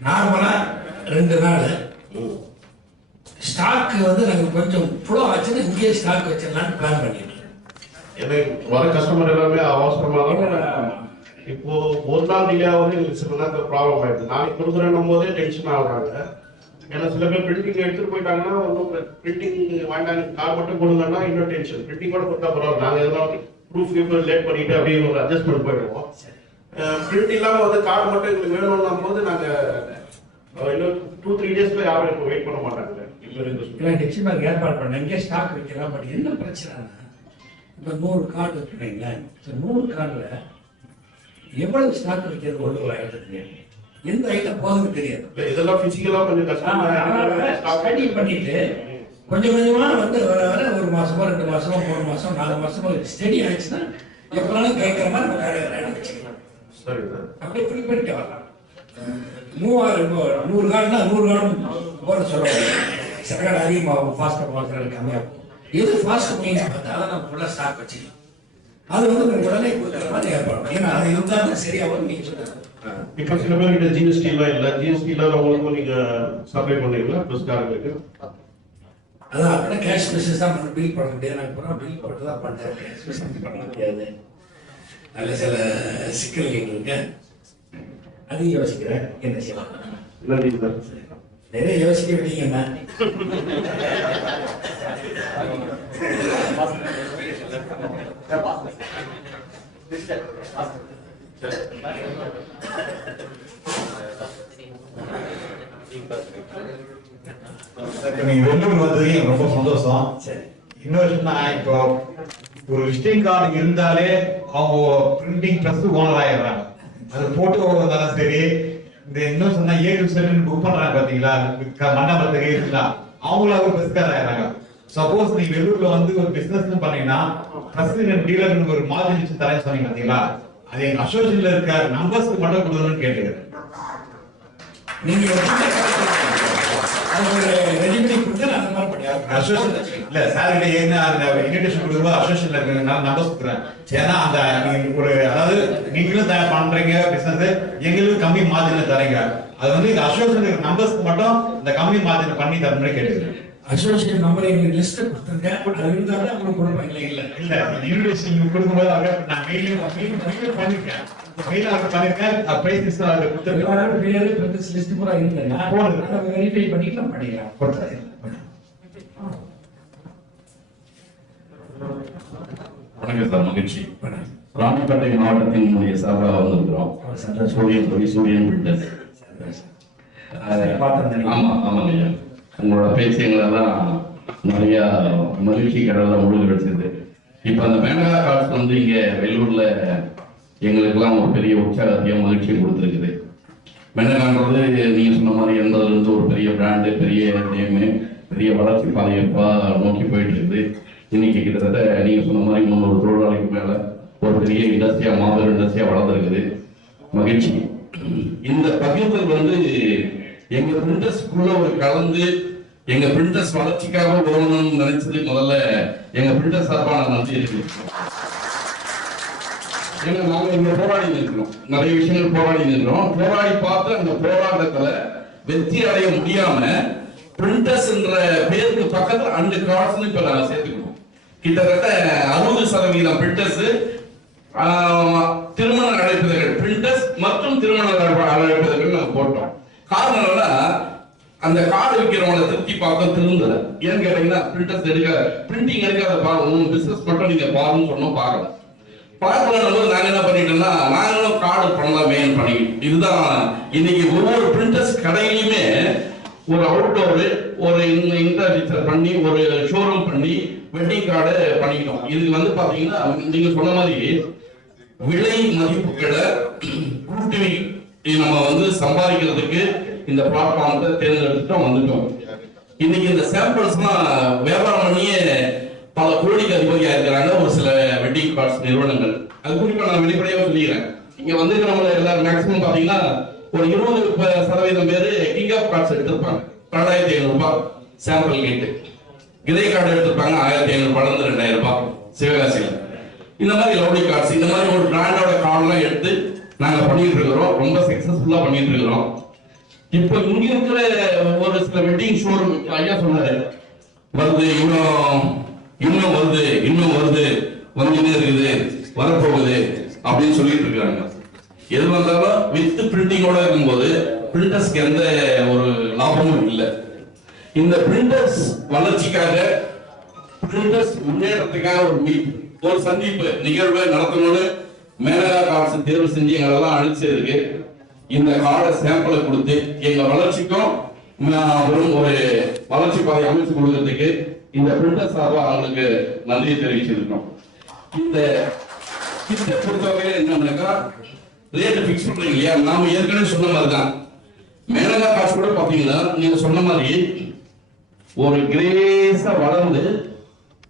நார்மலாக 2 நாள் ஸ்டாக்கு வந்து நாங்கள் கொஞ்சம் ஃப்ளோ ஆச்சுன்னா இங்கேயே ஸ்டாக் வச்சிடலான்னு பிளான் பண்ணிட்டு இருக்கோம். ஏன்னா வர கஸ்டமர் எல்லாமே அவசரமா தான். இப்போ ஒரு நாள் டிலே ஆகுது, எங்களுக்கு சில நேரத்தில் ப்ராப்ளம் ஆயிடுது. நாளைக்கு கொடுக்குறேன்னும் போதே டென்ஷன் ஆகுறாங்க. ஏன்னா சில பேர் பிரிண்டிங் எடுத்துட்டு போயிட்டாங்கன்னா ஒன்றும் பிரிண்டிங் வேண்டாம், கார் மட்டும் கொடுங்கன்னா இன்னும் டென்ஷன். பிரிண்டிங் கூட கொடுத்தா பரவாயில்ல, நாங்கள் எதனா ப்ரூஃப் லேட் பண்ணிட்டு அப்படியே ஒரு அட்ஜஸ்ட்மெண்ட் போயிடுவோம். பிரிண்ட் இல்லாமல் வந்து கார்டு மட்டும் எங்களுக்கு வேணும்னும் போது நாங்கள் இன்னும் 2-3 டேஸ்ல யாரும் இப்போ வெயிட் பண்ண மாட்டாங்க. நிச்சயமாக ஏற்பாடு பண்ண இங்கே ஸ்டாக் வைக்கலாம். பட் என்ன பிரச்சனைனா இப்போ 100 கார்டு வச்சுருக்கீங்களா, 100 கார்டில் எவ்வளவு ஸ்டாக் வைக்கிறது ஒரு ஐட்டத்துக்கு எந்த ஐட்டம் போதுன்னு தெரியாது. இதெல்லாம் பிசிக்கலா கொஞ்சம் கஷ்டம். ஸ்டடி பண்ணிட்டு கொஞ்சம் கொஞ்சமா வந்து வர வர 1 மாசமோ 2 மாசமோ 3 மாசம் 4 மாசமோ ஸ்டடி ஆயிடுச்சுன்னா எப்பனாலும் கேட்கற மாதிரி நம்ம வேலை வச்சுக்கலாம். சரி சார், அப்படியே ஃபில் பண்ணிட்டு வரலாம். 100 கார்டுனா 100 கார்டும் போட சொல்லுவாங்க. சில கார்டு அதிகமாகும், ஃபாஸ்ட்டாக போகிறது கம்மியாகும். எது ஃபாஸ்ட் மீன்ஸ் பார்த்தா அதை நம்ம ஃபுல்லாக ஸ்டாக் வச்சுக்கலாம். அது வந்து உடனே கொடுக்குற மாதிரி ஏற்பாடு. ஏன்னா அது இருந்தால் தான் சரியா வரும். நீங்கள் சொல்லுங்க. இப்போ சில பேர் கிட்ட ஜிஎஸ்டி எல்லாம் இல்லை, ஜிஎஸ்டி இல்லாத அவங்களுக்கும் நீங்க சப்ளை பண்ணுவீங்களா ப்ளஸ்காரங்களுக்கு? அதான் அப்படின்னா கேஷ் பிசினஸ் தான் பில் பண்ண முடியாது. நான் இப்போ பில் போட்டு தான் பண்ணேன். கேஷ் பிசினஸ் பண்ண முடியாது. அதில் சில சிக்கல்கள் இருக்கு. அதையும் யோசிக்கிறேன். என்ன செய்யலாம்? நன்றி சார். நிறைய யோசிக்க வேண்டியங்கண்ணா. நீங்க வெள்ளூர் வந்தது எனக்கு ரொம்ப சந்தோஷம். சரி, இன்னொரு விஷயம், இப்போ ஒரு விசிட்டிங் கார்டு இருந்தாலே அவங்க பிரிண்டிங் பிரஸ் ஓனர் ஆயிடுறாங்க. அது போட்டோ இருந்தாலும் சரி, இந்த இன்னும் சொன்னா A to Z புக் பண்றாங்க பாத்தீங்களா, மண்டபத்துக்கு இருக்கலாம், அவங்கள ஒரு பிரஸ்கார் ஆயிடுறாங்க. சப்போஸ் நீங்க வெள்ளூர்ல வந்து ஒரு பிசினஸ் பண்ணீங்கன்னா பிரஸ் டீலர் ஒரு மாதிரி வச்சு தரேன்னு சொன்னீங்க பாத்தீங்களா, அது எங்க அசோசியேஷன்ல இருக்க நம்பர்ஸ்க்கு மட்டும் கொடுக்கணும்னு கேட்டுக்கிறேன். நீங்க ரெடிமேட் கொடுத்தா அந்த மாதிரி பண்ணி இல்ல சார் இன்விடேஷன் கொடுக்கும்போது அசோசியேஷன்ல இருக்க நம்பர்ஸ் கொடுக்குறேன். ஏன்னா அந்த ஒரு அதாவது நீங்களும் பண்றீங்க பிசினஸ், எங்களுக்கு கம்மி மார்ஜின்ல தரீங்க, அது வந்து எங்க அசோசியேஷன் நம்பர்ஸ்க்கு மட்டும் இந்த கம்மி மார்ஜின் பண்ணி தரணும்னு கேட்டுக்கிறேன். அசோசியேஷன் நம்பர் எங்களுக்கு லிஸ்ட் கொடுத்துருங்க, அது இருந்தாலும் அவங்களுக்கு கொடுப்பாங்க. இல்ல இல்ல இன்விடேஷன் கொடுக்கும்போது நான் மெயிலும் பண்ணிருக்கேன், லிஸ்ட் பூரா இருந்தா வெரிஃபை பண்ணிக்கலாம், பண்ணிக்கலாம். வணக்கம் சார், மகிழ்ச்சி. ராணிப்பேட்டை மாவட்டத்தினுடைய சார்பாக வந்திருக்கிறோம். சூரியன் பில்டர்ஸ். ஆமாங்க ஐயா, உங்களோட பேச்சுங்களெல்லாம் நிறைய மகிழ்ச்சி கடவுள முழுக வச்சது. இப்ப அந்த மேனகா கார்ட்ஸ் வந்து இங்க வெள்ளூர்ல எங்களுக்கெல்லாம் ஒரு பெரிய உற்சாகத்தையும் மகிழ்ச்சியும் கொடுத்துருக்குது. மேனகான்றது நீங்க சொன்ன மாதிரி எண்பதுலேருந்து ஒரு பெரிய பிராண்டு, பெரிய நேமு, பெரிய வளர்ச்சி பாதையை நோக்கி போயிட்டு இருக்குது. இன்னைக்கு கிட்டத்தட்ட நீங்க சொன்ன மாதிரி 300 தொழிலாளிக்கு மேல ஒரு பெரிய இண்டஸ்ட்ரியா, மாபெரும் இண்டஸ்ட்ரியா வளர்ந்துருக்குது. மகிழ்ச்சி. இந்த பகிர்வுகள் வந்து எங்க பிரிண்டர்ஸ்க்குள்ள ஒரு கலந்து எங்க பிரிண்டர்ஸ் வளர்ச்சிக்காக உதவணும்னு நினைச்சது முதல்ல எங்க பிரிண்டர்ஸ் சார்பான நன்றி இருக்கு. ஏன்னா நாங்க இங்க போராடி நிற்கிறோம், நிறைய விஷயங்கள் போராடி நிற்கிறோம். போராடி பார்த்து அந்த போராட்டத்துல வெற்றி அடைய முடியாம பிரிண்டர்ஸ் என்ற பேருக்கு பக்கத்துல 2 கார்ட்ஸ் இப்ப நாங்க சேர்த்துக்கணும். கிட்டத்தட்ட 60% பிரிண்டர்ஸ் திருமண அழைப்பிதழ்கள், பிரிண்டர்ஸ் மற்றும் திருமண அழைப்பிதழ்கள் நாங்க போட்டோம். காரணம் என்னன்னா அந்த கார்டு விற்கிறவங்களை திருப்தி பார்க்க திருந்தல. ஏன்னு கேட்டீங்கன்னா பிரிண்டர்ஸ் எடுக்க பிரிண்டிங் எடுக்காத பாருங்க, பிசினஸ் மட்டும் நீங்க பாருன்னு சொன்னோம். பார்க்கணும் பார்க்கணும் நாங்க என்ன பண்ணிட்டோம்னா நாங்களும் கார்டு பண்ணலாமே பண்ணி, இதுதான் இன்னைக்கு ஒவ்வொரு பிரிண்டர்ஸ் கடையிலுமே ஒரு அவுட்டோர், ஒரு இன்டர்டிச்சர் பண்ணி, ஒரு ஷோரூம் பண்ணி வெட்டிங் கார்டு பண்ணிக்கிட்டோம். இதுக்கு வந்து பாத்தீங்கன்னா நீங்க சொன்ன மாதிரி விலை மதிப்புகளை கூட்டி நம்ம வந்து சம்பாதிக்கிறதுக்கு இந்த பிளாட்ஃபார்ம்ல தேர்ந்தெடுத்துட்டோம், வந்துட்டோம். இன்னைக்கு இந்த சாம்பிள்ஸ்லாம் வியாபாரம் பண்ணியே பல கோடிக்கு அதிபதியா இருக்கிறாங்க ஒரு சில வெட்டிங் கார்ட்ஸ் நிறுவனங்கள். அது குறிப்பா நான் வெளிப்படையாக சொல்லிக்கிறேன். இங்க வந்து நம்மள எல்லாரும் மேக்சிமம் பாத்தீங்கன்னா ஒரு 20% பேரு கிங் ஆஃப் கார்ட்ஸ் எடுத்திருப்பாங்க. 2500 ரூபாய் சாம்பிள் கேட்டு. கிரே கார்டு எடுத்திருப்பாங்க 1500 ரூபாய், 2000 ரூபாய். சிவகாசியில. இந்த மாதிரி லவ்லி கார்ட்ஸ், இந்த மாதிரி ஒரு பிராண்டோட கார்டெல்லாம் எடுத்து நாங்க பண்ணிட்டு இருக்கிறோம். ரொம்ப சக்சஸ்ஃபுல்லா பண்ணிட்டு இருக்கிறோம். இப்போ இங்க இருக்கிற ஒரு சில வெட்டிங் ஷோரூம் ஐயா சொன்னாரு, வருது இன்னும் வருது வந்துட்டே இருக்குது, வரப்போகுது அப்படின்னு சொல்லிட்டு இருக்காங்க. எது வந்தாலும் வித் பிரிண்டிங்கோட இருக்கும்போது பிரிண்டர்ஸ்க்கு எந்த ஒரு லாபமும் இல்லை. இந்த பிரிண்டர்ஸ் வளர்ச்சிக்காக, பிரிண்டர்ஸ் முன்னேற்றத்துக்காக ஒரு சந்திப்பு நிகழ்வை நடத்தணும்னு மேனகா கார்ட்ஸ் தேர்வு செஞ்சு எங்களெல்லாம் அழைச்சதுக்கு, இந்த கார்டை சாம்பிளை கொடுத்து எங்க வளர்ச்சிக்கும் ஒரு வளர்ச்சி பாதை அமைச்சு கொடுக்கறதுக்கு இந்த பிரிண்டர் சார்பாக அவங்களுக்கு நன்றியை தெரிவிச்சிருக்கோம். இந்த பொறுத்தவரையில என்னன்னாக்கா ரேட் ஃபிக்ஸ் பண்றீங்க இல்லையா, நாம ஏற்கனவே சொன்ன மாதிரி தான் மேனகா கார்ட்ஸ் கூட பாத்தீங்கன்னா நீங்க சொன்ன மாதிரி ஒரு கிரேஸா வளர்ந்து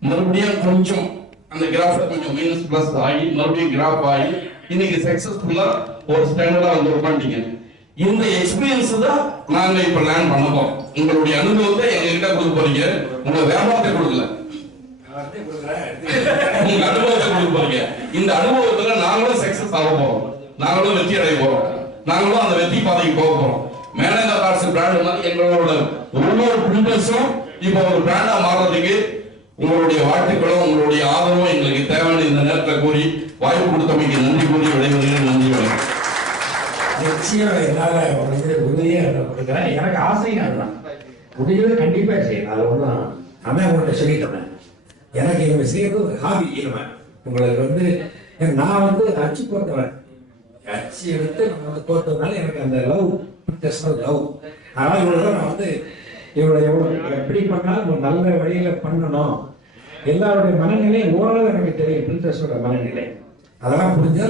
மறுபடியும் கொஞ்சம் அந்த கிராஃப்ல கொஞ்சம் மைனஸ் பிளஸ் ஆகி மறுபடியும் கிராஃப் ஆகி இன்னைக்கு சக்சஸ்ஃபுல்லா ஒரு ஸ்டாண்டர்டா வந்து உட்காந்துட்டீங்க. இந்த எக்ஸ்பீரியன்ஸ் தான் நாங்க இப்ப லேர்ன் பண்ண போறோம். உங்களுடைய அனுபவத்தை எங்க கிட்ட கொடுக்க போறீங்க, உங்க வியாபாரத்தை கொடுக்கல, உங்க அனுபவத்தை கொடுக்க போறீங்க. இந்த அனுபவத்துல நாங்களும் சக்சஸ் ஆக போறோம், நாங்களும் வெற்றி அடைய போறோம், நாங்களும் அந்த வெற்றி பாதைக்கு போக போறோம். மேனகா கார்ட்ஸ் பிராண்ட் மாதிரி எங்களோட ஒவ்வொரு பிரிண்டர்ஸும் இப்போ ஒரு பிராண்டா மாறுறதுக்கு உங்களுடைய வாழ்த்துக்களும் உங்களுடைய ஆதரவும் எங்களுக்கு தேவையான இந்த நேரத்தில் கூறி வாய்ப்பு கொடுத்தமைக்கு நன்றி கூறி விடைபெறுகிறேன். நன்றி வணக்கம். நிச்சயம் என்னால உதவியே கொடுக்குறேன். எனக்கு ஆசையும் அதுதான், உதவியை கண்டிப்பா செய்யணும். அது ஒன்றும் நான் உங்கள்கிட்ட சொல்லிட்டேன். எனக்கு இவங்க செய்யறது ஒரு ஹாபி. உங்களுக்கு நான் அச்சு போட்டவன், அச்சு எடுத்து நம்ம போட்டதுனால எனக்கு அந்த லவ் லவ். அதனால இவ்வளோ நான் இவ்வளோ எப்படி பண்ணாலும் நல்ல வழியில பண்ணணும். எல்லாருடைய மனநிலை ஓரளவு எனக்கு தெரியும், பிரிண்டர்ஸோட மனநிலை. அதெல்லாம் புரிஞ்சா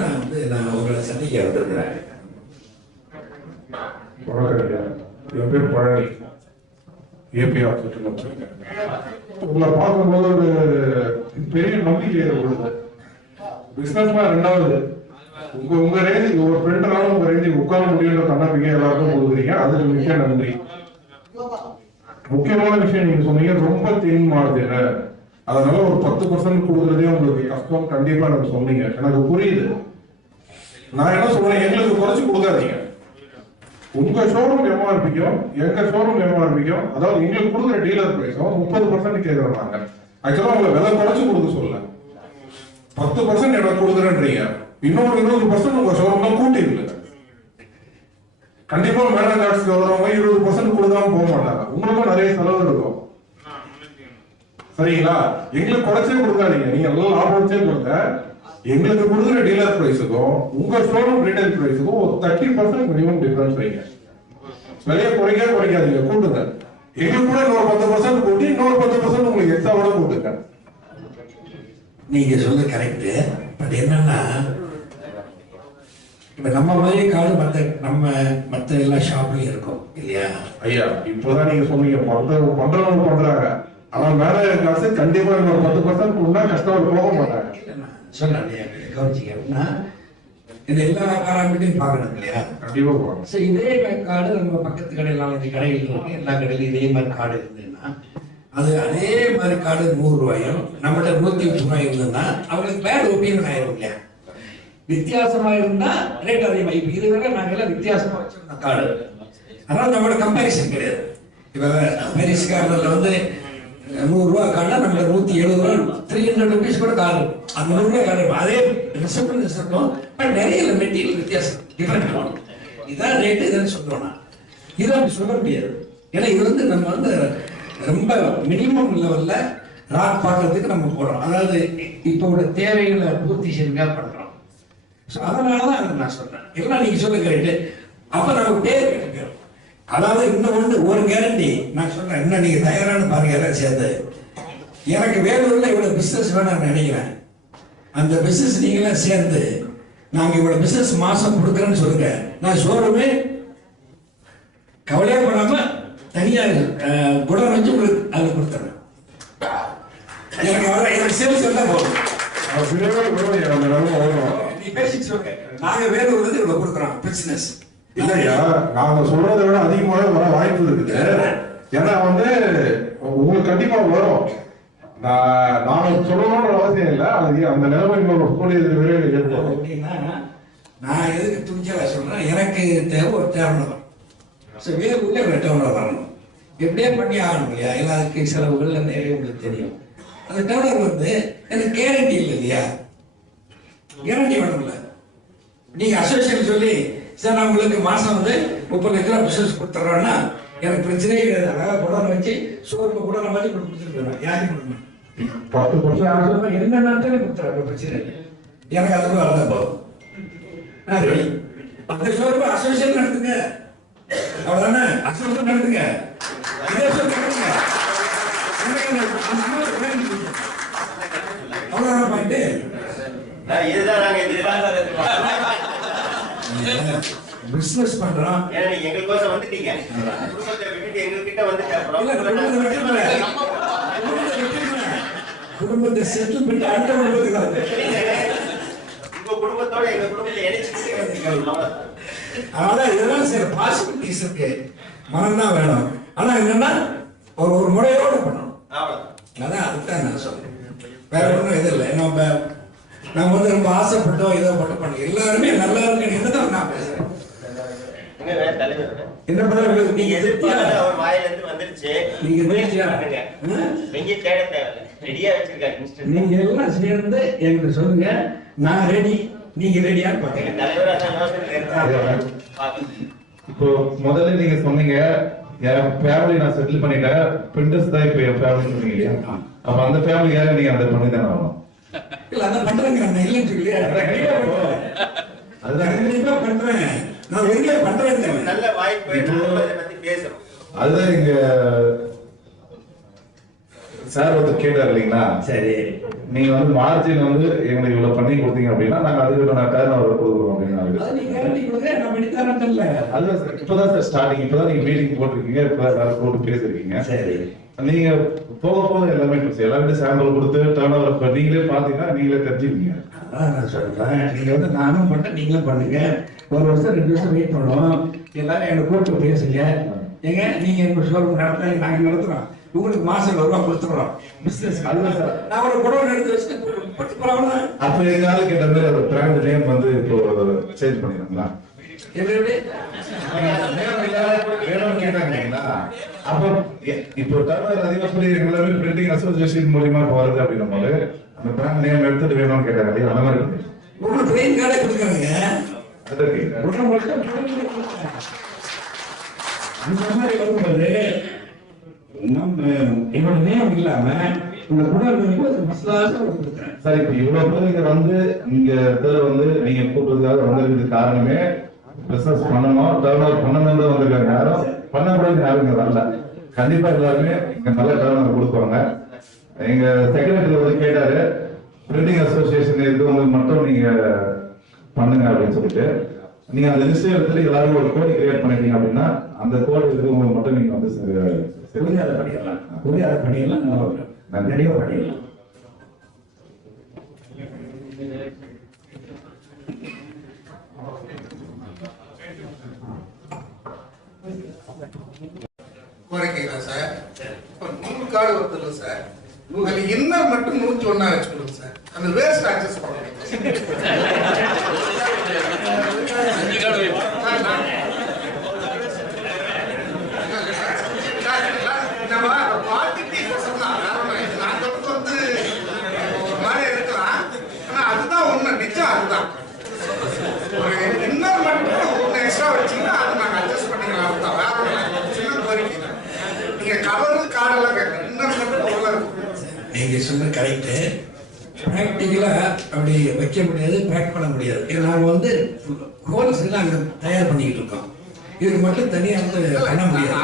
நான் உங்களை சந்திக்க வந்திருக்கிறேன். என் பேர் பழனி, ஏபி ஆஃபீஸில் வச்சிருக்கேன். உங்களை பார்க்கும்போது ஒரு பெரிய நம்பிக்கை ஏற்படுது. பிசினஸ்லாம் ரெண்டாவது, உங்க ரேஞ்சுக்கு ஒரு ஃப்ரெண்டாலும் உங்க ரேஞ்சுக்கு உட்கார முடியுன்ற தன்னம்பிக்கை எல்லாருக்கும் கொடுக்குறீங்க. அதுக்கு மிக நன்றி. முக்கியமான விஷயம் நீங்க சொன்னீங்க, ரொம்ப தேன் மாறுதுல, அதனால ஒரு 10% கொடுக்குறதே உங்களுக்கு கஷ்டம். கண்டிப்பா எனக்கு சொன்னீங்க, எனக்கு புரியுது. நான் என்ன சொல்றேன், எங்களுக்கு குறைச்சு கொடுக்காதீங்க. உங்க ஷோரூம் எம்ஆர்பிக்கும் எங்க ஷோரூம் எம்ஆர்பிக்கும், அதாவது எங்களுக்கு கொடுக்குற டீலர் பிரைஸும் 30% கேட்கறாங்க. ஆக்சுவலா உங்களை விலை குறைச்சு கொடுக்க சொல்ல, 10% எனக்கு கொடுக்குறேன்றீங்க, இன்னொரு 20% உங்க ஷோரூம்ல கூட்டி இருக்கு. கண்டிப்பா மேனகா கார்ட்ஸ்க்கு வரவங்க 20% கொடுக்காம போக மாட்டாங்க. உங்களுக்கும் நிறைய செலவு இருக்கும், சரிங்களா? எங்களுக்கு குறைச்சே கொடுக்காதீங்க, நீங்க எல்லாம் லாபம் வச்சே கொடுங்க. எங்களுக்கு கொடுக்குற டீலர் பிரைஸுக்கும் உங்க ஷோரூம் ரீட்டைல் பிரைஸுக்கும் ஒரு 30% மினிமம் டிஃபரன்ஸ் வைங்க. விலையை குறைக்காதீங்க, கூட்டுங்க. எங்களுக்கு கூட இன்னொரு 10% கூட்டி இன்னொரு 10% உங்களுக்கு எக்ஸ்ட்ராவோட கூட்டுங்க. நீங்க சொல்றது கரெக்ட். பட் என்னன்னா, இப்ப நம்ம மாதிரி கார்டு மற்ற எல்லா ஷாப்லயும் இருக்கும் இல்லையா ஐயா? இப்போதான் நீங்க சொன்னீங்க பண்றவங்க பண்றாங்க, ஆனா மேனகா கார்ட்ஸ் கண்டிப்பா இன்னொரு 10% கொடுத்தா கஸ்டமர் போக மாட்டாங்க. சொன்னேன் கவனிச்சிக்க, இந்த எல்லா காராமிட்டையும் பார்க்கணும் இல்லையா? கண்டிப்பா போகணும். ஸோ இதே கார்டு நம்ம பக்கத்து கடையில் கடையில் இருக்கு, எல்லா கடையிலும் இதே மாதிரி கார்டு இருந்ததுன்னா, அது அதே மாதிரி கார்டு 100 ரூபாயும் நம்மகிட்ட 120 ரூபாய் இருந்ததுன்னா அவங்களுக்கு பேட் ஒப்பீனியன் ஆயிரும் இல்லையா? வித்தியாசமா இருந்தா ரேட் அதிகமாக. இப்போ இதுவரை நாங்கெல்லாம் வித்தியாசமா வச்சிருந்தோம் கார்டு, அதனால நம்மளோட கம்பேரிசன் கிடையாது. இப்போ பெரிஸ் கார்டில் 100 ரூபா கார்டுனா நம்மள 170 ரூபா 300 ருபீஸ் கூட கார்டு, அந்த 100 ரூபாய் கார்டு அதே ரிசப்டும் பட் நிறைய மெட்டீரியல் வித்தியாசம் டிஃபரெண்ட் ஆகும். இதான் ரேட்டு இதுன்னு சொல்றோம்னா இதை அப்படி சொல்ல முடியாது. ஏன்னா இது நம்ம ரொம்ப மினிமம் லெவல்ல ராக் பார்க்கறதுக்கு நம்ம போடுறோம். அதாவது இப்போ தேவைகளை பூர்த்தி செய்ய பண்றோம். அதனாலதான் நான் சொல்றேன், எல்லாம் நீங்க சொல்ல கேட்டு அப்ப நம்ம பேர் கேட்டுக்கிறோம். அதாவது இன்னும் ஒரு கேரண்டி நான் சொல்றேன், இன்னும் நீங்க தயாரான பாருங்க எல்லாம் சேர்ந்து. எனக்கு வேலூர்ல இவ்வளவு பிசினஸ் வேணும்னு நினைக்கிறேன். அந்த பிசினஸ் நீங்களாம் சேர்ந்து நாங்க இவ்வளவு பிசினஸ் மாசம் கொடுக்குறேன்னு சொல்லுங்க, நான் ஷோரூமே கவலையே படாம தனியா குடம் வச்சு உங்களுக்கு அதை கொடுத்துறேன். எனக்கு சேல்ஸ் எல்லாம் போதும். நீ பேசிட்டு சொல்லுங்க, நாங்க வேலூர்ல இவ்வளவு கொடுக்குறோம் பிசினஸ். இல்லையா, நாங்க சொல்றதை விட அதிகமாக வர வாய்ப்பு இருக்குது. ஏன்னா உங்களுக்கு கண்டிப்பா வரும். நான் சொல்லணும்ன்ற அவசியம் இல்லை. அது அந்த நிலைமை கூடிய விரைவில் ஏற்படும். எப்படின்னா நான் எதுக்கு துணிச்சலாக சொல்றேன், எனக்கு தேவை ஒரு டேர்னர். ஸோ வேறு உள்ள ஒரு டேர்னர் வரணும். எப்படியே பண்ணி ஆகணும் இல்லையா? எல்லாத்துக்கும் செலவுகள் நிறைய உங்களுக்கு தெரியும். அந்த டேர்னர் வந்து எனக்கு கேரண்டி இல்லை இல்லையா? கேரண்டி வேணும்ல. நீங்க அசோசியேஷன் சொல்லி சார் நான் உங்களுக்கு மாசம் வந்து 30 லட்ச ரூபா பிசினஸ் கொடுத்துட்றோன்னா எனக்கு பிரச்சனையே கிடையாது. அழகாக குடம் வச்சு சோறு குடம் மாதிரி கொடுத்துருக்கேன். யாரையும் கொடுக்கணும் 10% என்ன நாட்டாலே கொடுத்துறாங்க, பிரச்சனை இல்லை. எனக்கு அதுக்கு வரதான் போகும். அந்த சோறு அசோசியேஷன் நடத்துங்க, அவ்வளவுதானே? அசோசியேஷன் நடத்துங்க, இதே சோறு நடத்துங்க. அவ்வளவுதான் பாயிண்ட். பிசினஸ் பண்றோம். எங்களுக்கோசம் வந்துட்டீங்க, எங்ககிட்ட குடும்பத்தை செட்டில் பண்ணி அடுத்த குடும்பத்துக்கு உங்க குடும்பத்தோட எங்க குடும்பத்தை இணைச்சு. அதனால இதெல்லாம் சில பாசிபிலிட்டிஸ் இருக்கு. மனம் தான் வேணும். ஆனா என்னன்னா ஒரு முறையோடு பண்ணணும். அதான் அதுதான் நான் சொல்றேன். வேற ஒன்றும் இது இல்லை. நம்ம வந்து ரொம்ப ஆசைப்பட்டோம் இதை மட்டும் பண்ண எல்லாருமே நல்லா இருக்குன்னு தான் நான் பேசுறேன். என்ன பண்ணுறது? நீங்க எதிர்பார்த்த ஒரு வாயிலிருந்து வந்துருச்சு. நீங்க நீங்க தேட தேவையில்லை, ரெடியா வச்சிருக்காங்க. நீங்க எல்லாம் சேர்ந்து என்கிட்ட சொல்லுங்க, நான் ரெடி, நீங்க ரெடியான்னு பாருங்க. இப்போ முதல்ல நீங்க சொன்னீங்க என் ஃபேமிலி நான் செட்டில் பண்ணிட்டேன், பிரிண்டர்ஸ் தான் இப்போ என் ஃபேமிலி சொன்னீங்க இல்லையா? அப்ப அந்த ஃபேமிலியாக நீங்க அதை பண்ணி தானே ஆகணும். இல்ல அதான் பண்றேங்க, நான் இல்லைன்னு சொல்லி அதுதான் கண்டிப்பா பண்றேன். நான் வெளியே பண்றேன். நல்ல வாய்ப்பு பத்தி பேசுறோம். அதுதான் இங்க சார் வந்து கேட்டார் இல்லைங்களா? சரி, நீங்க வந்து மார்ஜின் வந்து எங்களுக்கு இவ்வளவு பண்ணி கொடுத்தீங்க அப்படின்னா நாங்க அதுக்கு நான் டர்ன் ஓவர் கொடுக்குறோம் அப்படின்னு. அதுதான் சார், இப்பதான் சார் ஸ்டார்டிங், இப்பதான் நீங்க மீட்டிங் போட்டிருக்கீங்க, இப்பதான் எல்லாரும் போட்டு பேசிருக்கீங்க. சரி, நீங்க போக போக எல்லாமே எல்லாருமே சாம்பிள் கொடுத்து டர்ன் ஓவர் நீங்களே பாத்தீங்கன்னா நீங்களே தெரிஞ்சுக்கீங்க. அதான் நான் சொல்றேன், நீங்க வந்து நானும் பண்றேன், நீங்களும் பண்ணுங்க. 1 வருஷம் 2 வருஷம் வெயிட் பண்ணுவோம். எல்லாரும் என்னை கூப்பிட்டு பேசுங்க. ஏங்க நீங்க எங்க ஷோரூம் நடத்த நாங்க நடத்துறோம், உங்களுக்கு மாசம் 1 ரூபா கொடுத்துறோம் பிசினஸ். அதுதான் சார், நான் ஒரு குடம் எடுத்து வச்சுட்டு போறவங்க. அப்ப எங்காவது கேட்ட மாதிரி ஒரு பிராண்ட் நேம் வந்து இப்போ சேஞ்ச் பண்ணிடுங்களா? வேணும்னு கேட்டாங்க. அப்ப இப்போ டர்னர் அதிகமா சொல்லி எல்லாமே பிரிண்டிங் அசோசியேஷன் மூலியமா வருது அப்படின்னும் போது அந்த பிராண்ட் நேம் எடுத்துட்டு வேணும்னு கேட்டாங்க இல்லையா? அந்த மாதிரி இருக்கு. உங்களுக்கு ட்ரெயின் கார்டே கொடுக்குறாங்க. அந்த மாதிரி வரும்போது நம்ம என்னோட நேம் இல்லாம சார் இப்ப இவ்வளவு பேர் இங்க வந்து இங்க இடத்துல வந்து நீங்க கூப்பிடுறதுக்காக வந்திருக்கிறது காரணமே பிசினஸ் பண்ணணும், டர்ன் ஓவர் பண்ணணும் வந்திருக்காங்க. யாரும் பண்ணக்கூடாது யாரும் வரல. கண்டிப்பா எல்லாருமே இங்க நல்ல டர்ன் ஓவர் கொடுப்பாங்க. எங்க செக்ரட்டரி வந்து கேட்டாரு, பிரிண்டிங் அசோசியேஷன் இருக்கவங்களுக்கு மட்டும் நீங்க பண்ணுங்க அப்படின்னு சொல்லிட்டு நீங்க அந்த லிஸ்ட் எடுத்துட்டு எல்லாரும் ஒரு கோட் கிரியேட் பண்ணிட்டீங்க அப்படின்னா அந்த கோட் இருக்கவங்களுக்கு மட்டும் நீங்க வந்து பண்ணிடலாம். நிறைய பண்ணிடலாம். குறைக்கிறா சார். 100 கார்டு வருது சார். அது என்ன மட்டும் 101 வச்சு கொடுங்க சார். அந்த வேஸ்ட் அட்ஜஸ்ட் பண்ணுங்க. அதுதான் ஒண்ணு நிச்சயம். அதுதான் இன்னொரு மட்டும் ஒண்ணு எக்ஸ்ட்ரா வச்சீங்கன்னா அது நாங்க அட்ஜஸ்ட் பண்ணிக்கலாம். வேற சின்ன கோரிக்கை. நீங்க கவரு கார்டெல்லாம் கேட்கணும், இன்னொரு மட்டும் உள்ள நீங்க சொன்ன கரெக்டு. ப்ராக்டிக்கலா அப்படி வைக்க முடியாது, பேக் பண்ண முடியாது. நாங்கள் வந்து ஹோல்சேல் அங்கே தயார் பண்ணிக்கிட்டு இருக்கோம். இதுக்கு மட்டும் தனியாக வந்து பண்ண முடியாது.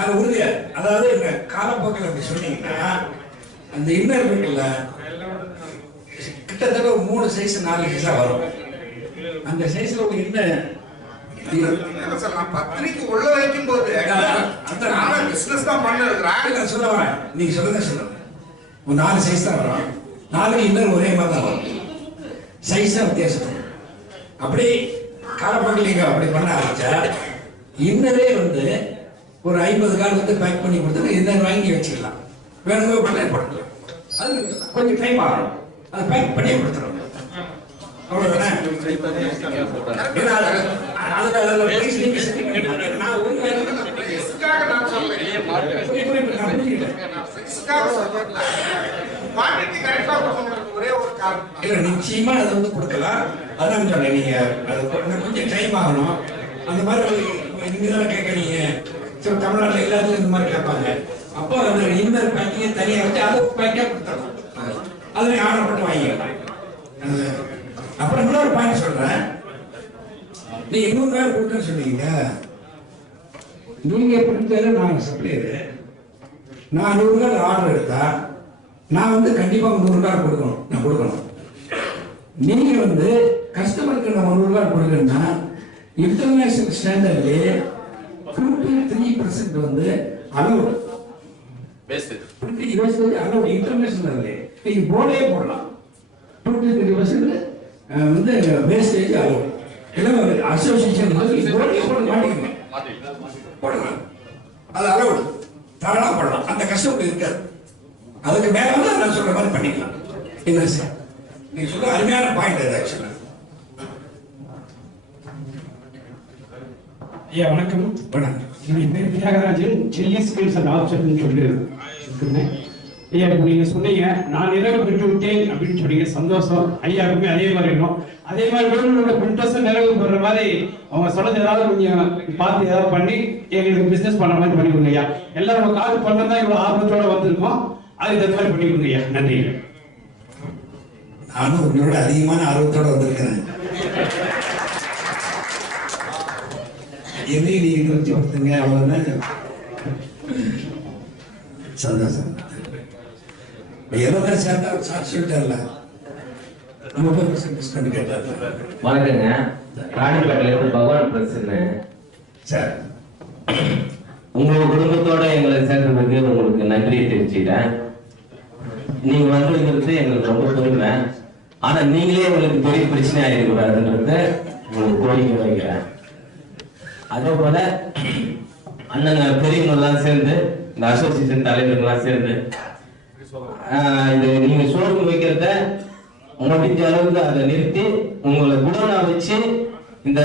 அது உறுதியா. அதாவது இந்த காலப்போக்கில் அப்படி சொன்னீங்கன்னா அந்த இன்னர் இருக்குல்ல கிட்டத்தட்ட 3 சைஸ் 4 சைஸா வரும். அந்த சைஸ்ல ஒரு பத்திரிக்கை உள்ள வைக்கும் போது பிசினஸ் தான் பண்ண சொல்ல வரேன். நீங்க சொல்லுங்க சொல்லுங்க. 4 சைஸ் தான் வரும். 4 இன்னர் ஒரே மாதிரி தான் வரும். சைஸ் தான் வித்தியாசம். அப்படி காலப்போக்கில் நீங்க அப்படி பண்ண ஆரம்பிச்சா இன்னரே வந்து ஒரு 50 கார்டு வந்து பேக் பண்ணி கொடுத்து இன்னர் வாங்கி வச்சுக்கலாம். வேணுங்க பண்ணி போட்டுக்கலாம். அது கொஞ்சம் டைம் ஆகணும். அதை பேக் பண்ணி கொடுத்துருவோம். அவ்வளோதானே? ஏன்னா அதில் பிரைஸ் நீங்க செட்டிங் பண்ணி நான் நான் சொல்றேன் குவான்டிட்டி கரெக்டா கொடுக்கணும் ஒரே ஒரு காரணம். இல்லை நிச்சயமா அதை வந்து கொடுக்கலாம். அதான் சொன்னேன், நீங்க அது கொஞ்சம் டைம் ஆகணும். அந்த மாதிரி நீங்க தானே கேட்குறீங்க. சரி, தமிழ்நாட்டில் எல்லாத்துலையும் இந்த மாதிரி கேட்பாங்க. அப்போ அது இன்னொரு பேக்கிங்க தனியாக வச்சு அதை பேக்காக கொடுத்துடலாம். அதை ஆர்டர் பண்ணி வாங்கிக்கலாம். அப்புறம் இன்னொரு பாயிண்ட் சொல்றேன். நீங்க 200,000 கொடுக்குன்னு சொன்னீங்க. நீங்க கொடுத்தது நான் சப்ளையரு. நான் 100,000 ஆர்டர் எடுத்தா நான் வந்து கண்டிப்பா 100,000 கொடுக்கணும். நான் கொடுக்கணும். நீங்க வந்து கஸ்டமருக்கு நம்ம 100,000 கொடுக்கணும்னா இன்டர்நேஷனல் ஸ்டாண்டர்ட்லேயே 2-3% வந்து அலோடு அலோடு. இன்டர்நேஷனல்லே நீங்க போர்டே போடலாம். 2-3% வந்து வேஸ்டேஜ் அலோடு. எல்லாம் அசோசியேஷன் போர்டே போட மாட்டேங்குது. போடலாம், அது அலோடு, தாராளமாக போடலாம். அந்த கஷ்டம் இருக்காது. அதுக்கு மேலே வந்து நான் சொல்ற மாதிரி பண்ணிக்கலாம். என்ன சார் நீங்க சொல்ற அருமையான பாயிண்ட் அது. ஆக்சுவலா ஐயா வணக்கம். வணக்கம். என்னுடைய பேர் தியாகராஜன். சில்லி ஸ்கில்ஸ் அண்ட் ஆப்ஷன் சொல்லியிருக்கேன். ஐயா இப்போ நீங்க சொன்னீங்க நான் நிறைவு பெற்று விட்டேன் அப்படின்னு சொன்னீங்க. சந்தோஷம். ஐயாவுக்குமே அதே மாதிரி இருக்கும். அதே மாதிரி வேலூரோட பிரிண்டர்ஸும் நிறைவு பெற மாதிரி அவங்க சொன்னது ஏதாவது கொஞ்சம் பார்த்து ஏதாவது பண்ணி எங்களுக்கு பிசினஸ் பண்ண மாதிரி பண்ணி கொடுங்க ஐயா. எல்லாரும் காசு பண்ண தான் இவ்வளோ ஆர்வத்தோட வந்திருக்கோம். அதுக்கு தகுந்த மாதிரி பண்ணி கொடுங்க ஐயா. நன்றி. நானும் உங்களோட அதிகமான ஆர்வத்தோட வந்திருக்கிறேன். என்னையும் நீங்க நிறுத்தி கொடுத்துங்க, அவ்வளவுதான். சந்தோஷம். எவ்வளோ சேர்ந்தா சொல்லிட்டார்ல 30% டிஸ்கவுண்ட் கேட்டார். வணக்கங்க. ராணிப்பேட்டையிலிருந்து பகவான் பிரசன்னு. சார், உங்க குடும்பத்தோட எங்களை சேர்ந்ததுக்கு உங்களுக்கு நன்றியை தெரிவிச்சுக்கிறேன். நீங்க வந்திருக்கிறது எங்களுக்கு ரொம்ப பெருமை. ஆனா நீங்களே உங்களுக்கு பெரிய பிரச்சனை ஆகிடக்கூடாதுன்றது உங்களுக்கு கோரிக்கை வைக்கிறேன். அதே போல அண்ணங்க பெரியவங்கெல்லாம் சேர்ந்து இந்த அசோசியேஷன் தலைவர்கள்லாம் சேர்ந்து இந்த நீங்க ஷோரூம் வைக்கிறத முடிஞ்ச அளவுக்கு அதை நிறுத்தி உங்களை குடோனா வச்சு இந்த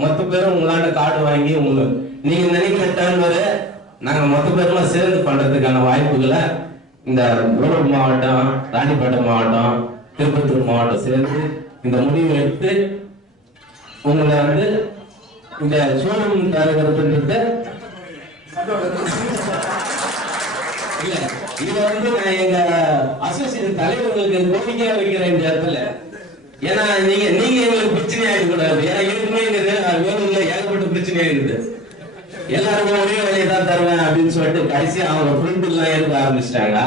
மொத்த பேரும் உங்களாண்ட கார்டு வாங்கி நீங்க நினைக்கிற டர்ன் வரை நாங்க மொத்த பேருமா சேர்ந்து பண்றதுக்கான வாய்ப்புகளை இந்த வேலூர் மாவட்டம், ராணிப்பேட்டை மாவட்டம், திருப்பத்தூர் மாவட்டம் சேர்ந்து இந்த முடிவு எடுத்து உங்களை வந்து இந்த ஷோரூம் தரப்படுத்த இல்ல இத வந்து நான் எங்க அசோசியேஷன் தலைவர்களுக்கு கோரிக்கையா வைக்கிறேன் இந்த இடத்துல. ஏன்னா நீங்க எங்களுக்கு பிரச்சனை ஆகிடக்கூடாது. ஏன்னா ஏற்கனவே வேலூர்ல ஏகப்பட்ட பிரச்சனை ஆயிடுது. எல்லாருக்கும் ஒரே வேலையை தான் தருவேன் அப்படின்னு சொல்லிட்டு கடைசி அவங்க பிரிண்ட் எல்லாம் எடுக்க ஆரம்பிச்சிட்டாங்க.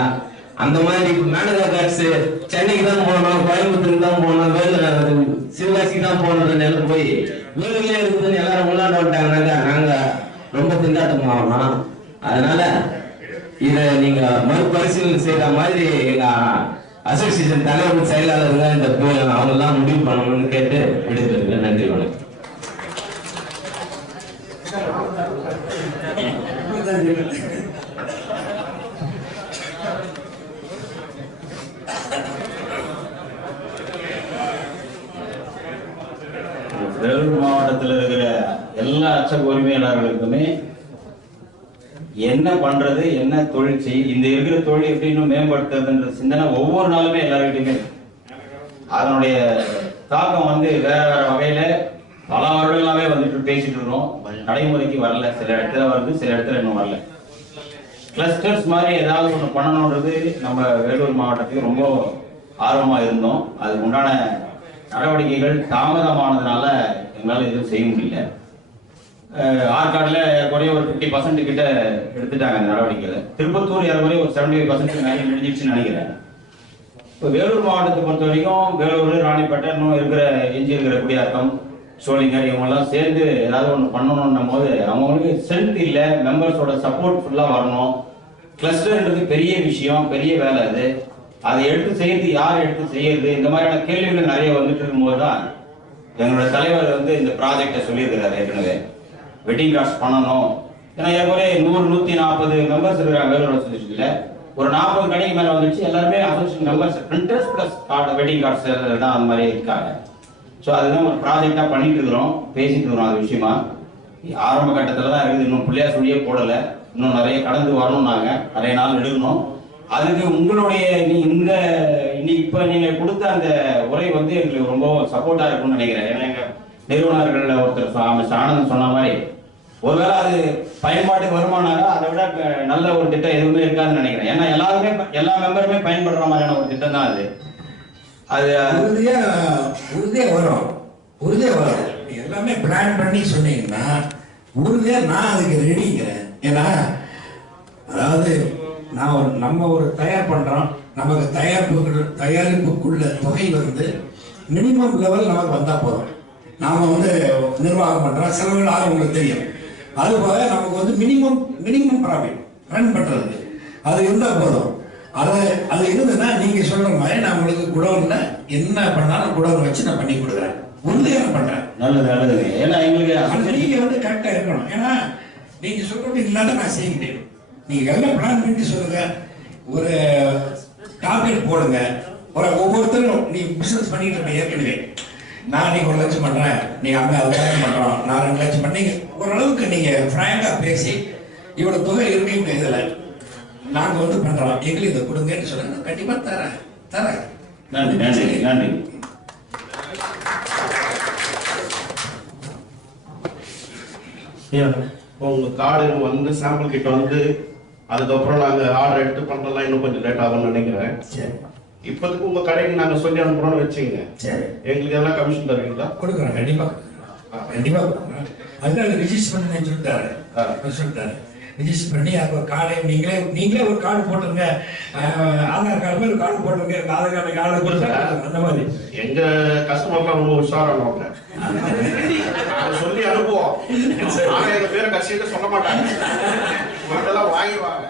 அந்த மாதிரி மேனகா கார்ட்ஸ் சென்னைக்கு தான் போனோம், கோயம்புத்தூருக்கு தான் போனோம், சிவகாசிக்கு தான் போனோம் நிலம் போய் வேலூர்லயே இருக்குதுன்னு எல்லாரும் உள்ளாண்ட வந்துட்டாங்கன்னாக்கா நாங்க ரொம்ப திண்டாட்டம் ஆகணும். அதனால இதை நீங்க மறுபரிசீலனை செய்யற மாதிரி எங்க அசோசியேஷன் தலைவர் செயலாளர்கள் இந்த அவங்க எல்லாம் முடிவு பண்ணணும்னு கேட்டு விடுபெறுகிறேன். நன்றி, வணக்கம். வேலூர் மாவட்டத்தில் இருக்கிற எல்லா அச்சக உரிமையாளர்களுக்குமே என்ன பண்றது, என்ன தொழில் செய்ய, இந்த இருக்கிற தொழில் எப்படி இன்னும் மேம்படுத்துறதுன்ற சிந்தனை ஒவ்வொரு நாளுமே எல்லாருக்கிட்டையுமே. அதனுடைய தாக்கம் வந்து வேற வேற வகையில பல வருடங்களாவே வந்துட்டு பேசிட்டு இருக்கோம். நடைமுறைக்கு வரல. சில இடத்துல வருது, சில இடத்துல இன்னும் வரல. கிளஸ்டர்ஸ் மாதிரி ஏதாவது ஒன்று பண்ணணுன்றது நம்ம வேலூர் மாவட்டத்துக்கு ரொம்ப ஆர்வமா இருந்தோம். அதுக்கு உண்டான நடவடிக்கைகள் தாமதமானதுனால எங்களால் எதுவும் செய்ய முடியல. ஆற்காடுல குறைய ஒரு 50% கிட்ட எடுத்துட்டாங்க அந்த நடவடிக்கைகளை. திருப்பத்தூர் ஏறக்குறைய ஒரு 75% மேலே முடிஞ்சிடுச்சுன்னு நினைக்கிறேன். இப்போ வேலூர் மாவட்டத்தை பொறுத்த வரைக்கும் வேலூர், ராணிப்பேட்டை, இன்னும் இருக்கிற எஞ்சி இருக்கிற குடியாத்தம், சோழிங்கர் இவங்கெல்லாம் சேர்ந்து ஏதாவது ஒன்று பண்ணணும்னும் போது அவங்களுக்கு ஸ்ட்ரென்த் இல்லை, மெம்பர்ஸோட சப்போர்ட் ஃபுல்லாக வரணும். கிளஸ்டர்ன்றது பெரிய விஷயம், பெரிய வேலை. அது அதை எடுத்து செய்யறது யார் எடுத்து செய்யறது, இந்த மாதிரியான கேள்விகள் நிறைய வந்துட்டு இருக்கும்போது தான் எங்களோட தலைவர் வந்து இந்த ப்ராஜெக்டை சொல்லியிருக்கிறார். ஏற்கனவே வெட்டிங் கார்ட்ஸ் பண்ணணும். ஏன்னா ஏற்கனவே 100-140 மெம்பர்ஸ் இருக்கிறாங்க வேலூர் அசோசியேஷன்ல. ஒரு 40 கடைக்கு மேலே வந்துடுச்சு. எல்லாருமே association members printers plus card wedding cards தான் அந்த மாதிரி இருக்காங்க. ஸோ அதுதான் ஒரு ப்ராஜெக்டாக பண்ணிட்டு இருக்கிறோம், பேசிட்டு இருக்கிறோம். அது விஷயமா ஆரம்ப கட்டத்தில் தான் இருக்குது. இன்னும் பிள்ளையார் சொல்லியே போடலை. இன்னும் நிறைய கடந்து வரணும், நாங்கள் நிறைய நாள் எடுக்கணும். அதுக்கு உங்களுடைய இப்போ நீங்கள் கொடுத்த அந்த உரை வந்து எங்களுக்கு ரொம்ப சப்போர்ட்டாக இருக்கும்னு நினைக்கிறேன். ஏன்னா எங்கள் நிறுவனர்களில் ஒருத்தர் ஆனந்த் சொன்ன மாதிரி ஒருவேளை அது பயன்பாட்டுக்கு வருமானாலும் அதை விட நல்ல ஒரு திட்டம் எதுவுமே இருக்காதுன்னு நினைக்கிறேன். ஏன்னா எல்லா மெம்பருமே பயன்படுற மாதிரியான ஒரு திட்டம் தான் அது. அது உறுதியாக வரும். எல்லாமே பிளான் பண்ணி சொன்னீங்கன்னா உறுதியாக நான் அதுக்கு ரெடிங்கிறேன். ஏன்னா அதாவது நம்ம ஒரு தயார் பண்ணுறோம், நமக்கு தயாரிப்புக்குள்ள தொகை வந்து மினிமம் லெவல் நமக்கு வந்தால் போதும். நாம் வந்து நிர்வாகம் பண்ணுறோம், செலவுகள் உங்களுக்கு தெரியும். அதுபோக நமக்கு வந்து மினிமம் ப்ராஃபிட் ரன் பண்ணுறது அது இருந்தால் போதும். அது இருந்ததுன்னா நீங்கள் சொல்கிற மாதிரி நான் உங்களுக்கு குடோனில் என்ன பண்ணாலும் குடோன் வச்சு நான் பண்ணி கொடுக்குறேன். உறுதியாக பண்ணுறேன். நல்லது. ஏன்னா எங்களுக்கு நீங்கள் வந்து கரெக்டாக இருக்கணும். ஏன்னா நீங்கள் சொல்கிறது இல்லாத நான் செய்ய முடியும். நீங்கள் எல்லாம் பிளான் பண்ணி சொல்லுங்கள், ஒரு டார்கெட் போடுங்க. ஒவ்வொருத்தரும் நீ பிஸ்னஸ் பண்ணிட்டு இருக்க ஏற்கனவே நான் நீங்கள் 1 லட்சம் பண்ணுறேன், நீங்கள் அங்கே 1000 பண்ணுறோம், நான் 2 லட்சம் பண்ணி ஓரளவுக்கு நீங்கள் ஃப்ராங்காக பேசி இவ்வளோ தொகை இருக்குங்க இதில் நாங்கள் வந்து பண்ணுறோம், எங்களுக்கு இதை கொடுங்கன்னு சொல்லுங்க. கண்டிப்பாக தரேன். நன்றி. உங்க கார்டு வந்து சாம்பிள் கிட்ட வந்து அதுக்கப்புறம் நாங்கள் ஆர்டர் எடுத்து பண்ணுறதுலாம் இன்னும் கொஞ்சம் லேட் ஆகும்னு நினைக்கிறேன். இப்போதுக்கு உங்க கடைக்கு நாங்கள் சொல்லி அனுப்புறோம்னு வச்சுங்க, எங்களுக்கு எல்லாம் கமிஷன் தருவீங்களா? கொடுக்குறோம். கண்டிப்பாக அதுதான் ரிஜிஸ்டர் பண்ணி சொல்லிட்டாரு. ரிஜிஸ்டர் பண்ணி அப்போ கார்டை நீங்களே ஒரு கார்டு போட்டுருங்க, ஆதார் கார்டு மாதிரி ஒரு கார்டு போட்டுருங்க, ஆதார் கார்டு கொடுத்தா அந்த மாதிரி. எங்க கஸ்டமர்லாம் ரொம்ப உஷாரானவங்க, சொல்லி அனுப்புவோம். ஆனா எங்க பேரை கட்சியில சொல்ல மாட்டாங்க, இதெல்லாம் வாங்கிடுவாங்க.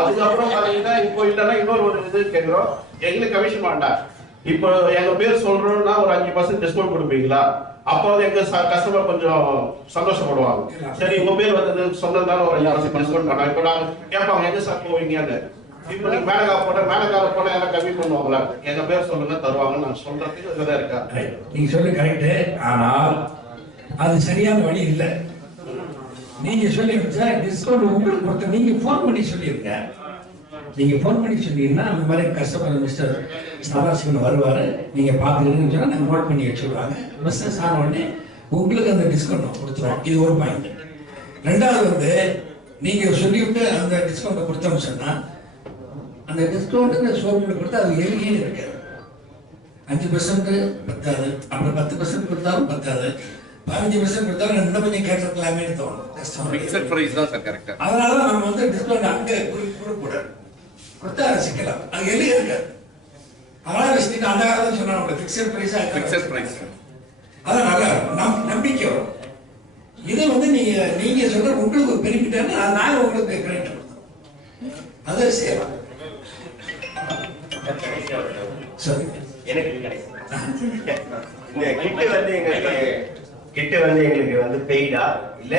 அதுக்கப்புறம் பாத்தீங்கன்னா இப்போ இல்லைன்னா இன்னொரு ஒரு இது கேட்கிறோம், எங்களுக்கு கமிஷன் வேண்டாம். இப்போ எங்க பேர் சொல்றோம்னா ஒரு 5% டிஸ்கவுண்ட் கொடுப்பீங்களா? அப்போ எங்க கஸ்டமர் கொஞ்சம் சந்தோஷப்படுவாங்க. சரி உங்க பேர் வந்தது சொன்னதால ஒரு 5% டிஸ்கவுண்ட் பண்ணலாம். இப்போ நாங்க கேட்பாங்க எங்க சார் போவீங்கன்னு. இப்போ நீங்க மேலக்கார போன எல்லாம் கம்மி பண்ணுவாங்களா? எங்க பேர் சொல்லுங்க தருவாங்க. நான் சொல்றதுக்கு இதுதான் இருக்கா? நீங்க சொல்லி கரெக்டு. ஆனால் அது சரியான வழி இல்லை. நீங்க சொல்லி சார் டிஸ்கவுண்ட் உங்களுக்கு கொடுத்த நீங்க ஃபோன் பண்ணி சொல்லிருங்க. நீங்க ஃபோன் பண்ணி சொன்னீங்கன்னா அந்த மாதிரி கஸ்டமர் மிஸ்டர் சதாசிவன் வருவாரு, நீங்க பாத்துக்கிட்டீங்கன்னு சொன்னா நாங்கள் நோட் பண்ணி வச்சுருவாங்க. பிஸ்னஸ் ஆன உடனே உங்களுக்கு அந்த டிஸ்கவுண்ட் கொடுத்துருவோம். இது ஒரு பாயிண்ட். ரெண்டாவது வந்து நீங்க சொல்லிவிட்டு அந்த டிஸ்கவுண்ட் கொடுத்தோம்னு சொன்னா அந்த டிஸ்கவுண்ட் ஷோரூமில் கொடுத்தா அது எளிமையே இருக்காது. 5% பத்தாது, அப்புறம் 10% கொடுத்தாலும் பத்தாது, 15% கொடுத்தாலும் இன்னும் கொஞ்சம் கேட்கலாமே தோணும். அதனால நம்ம வந்து டிஸ்கவுண்ட் அங்கே கொடுக்கூடாது, கொடுத்தா சிக்கலாம். அது எளிய இருக்காது. அதனால வச்சுட்டு அந்த காலத்தில் சொன்னாங்க ஃபிக்ஸட் பிரைஸ். அதான் நல்லா நம்பிக்கை வரும். இதை வந்து நீங்க சொல்ற உங்களுக்கு ஒரு பெனிஃபிட், நாங்கள் உங்களுக்கு கிரெடிட் கொடுத்தோம், அதை செய்யலாம். சரி, கிட்ட வந்து எங்களுக்கு வந்து பெய்டா இல்ல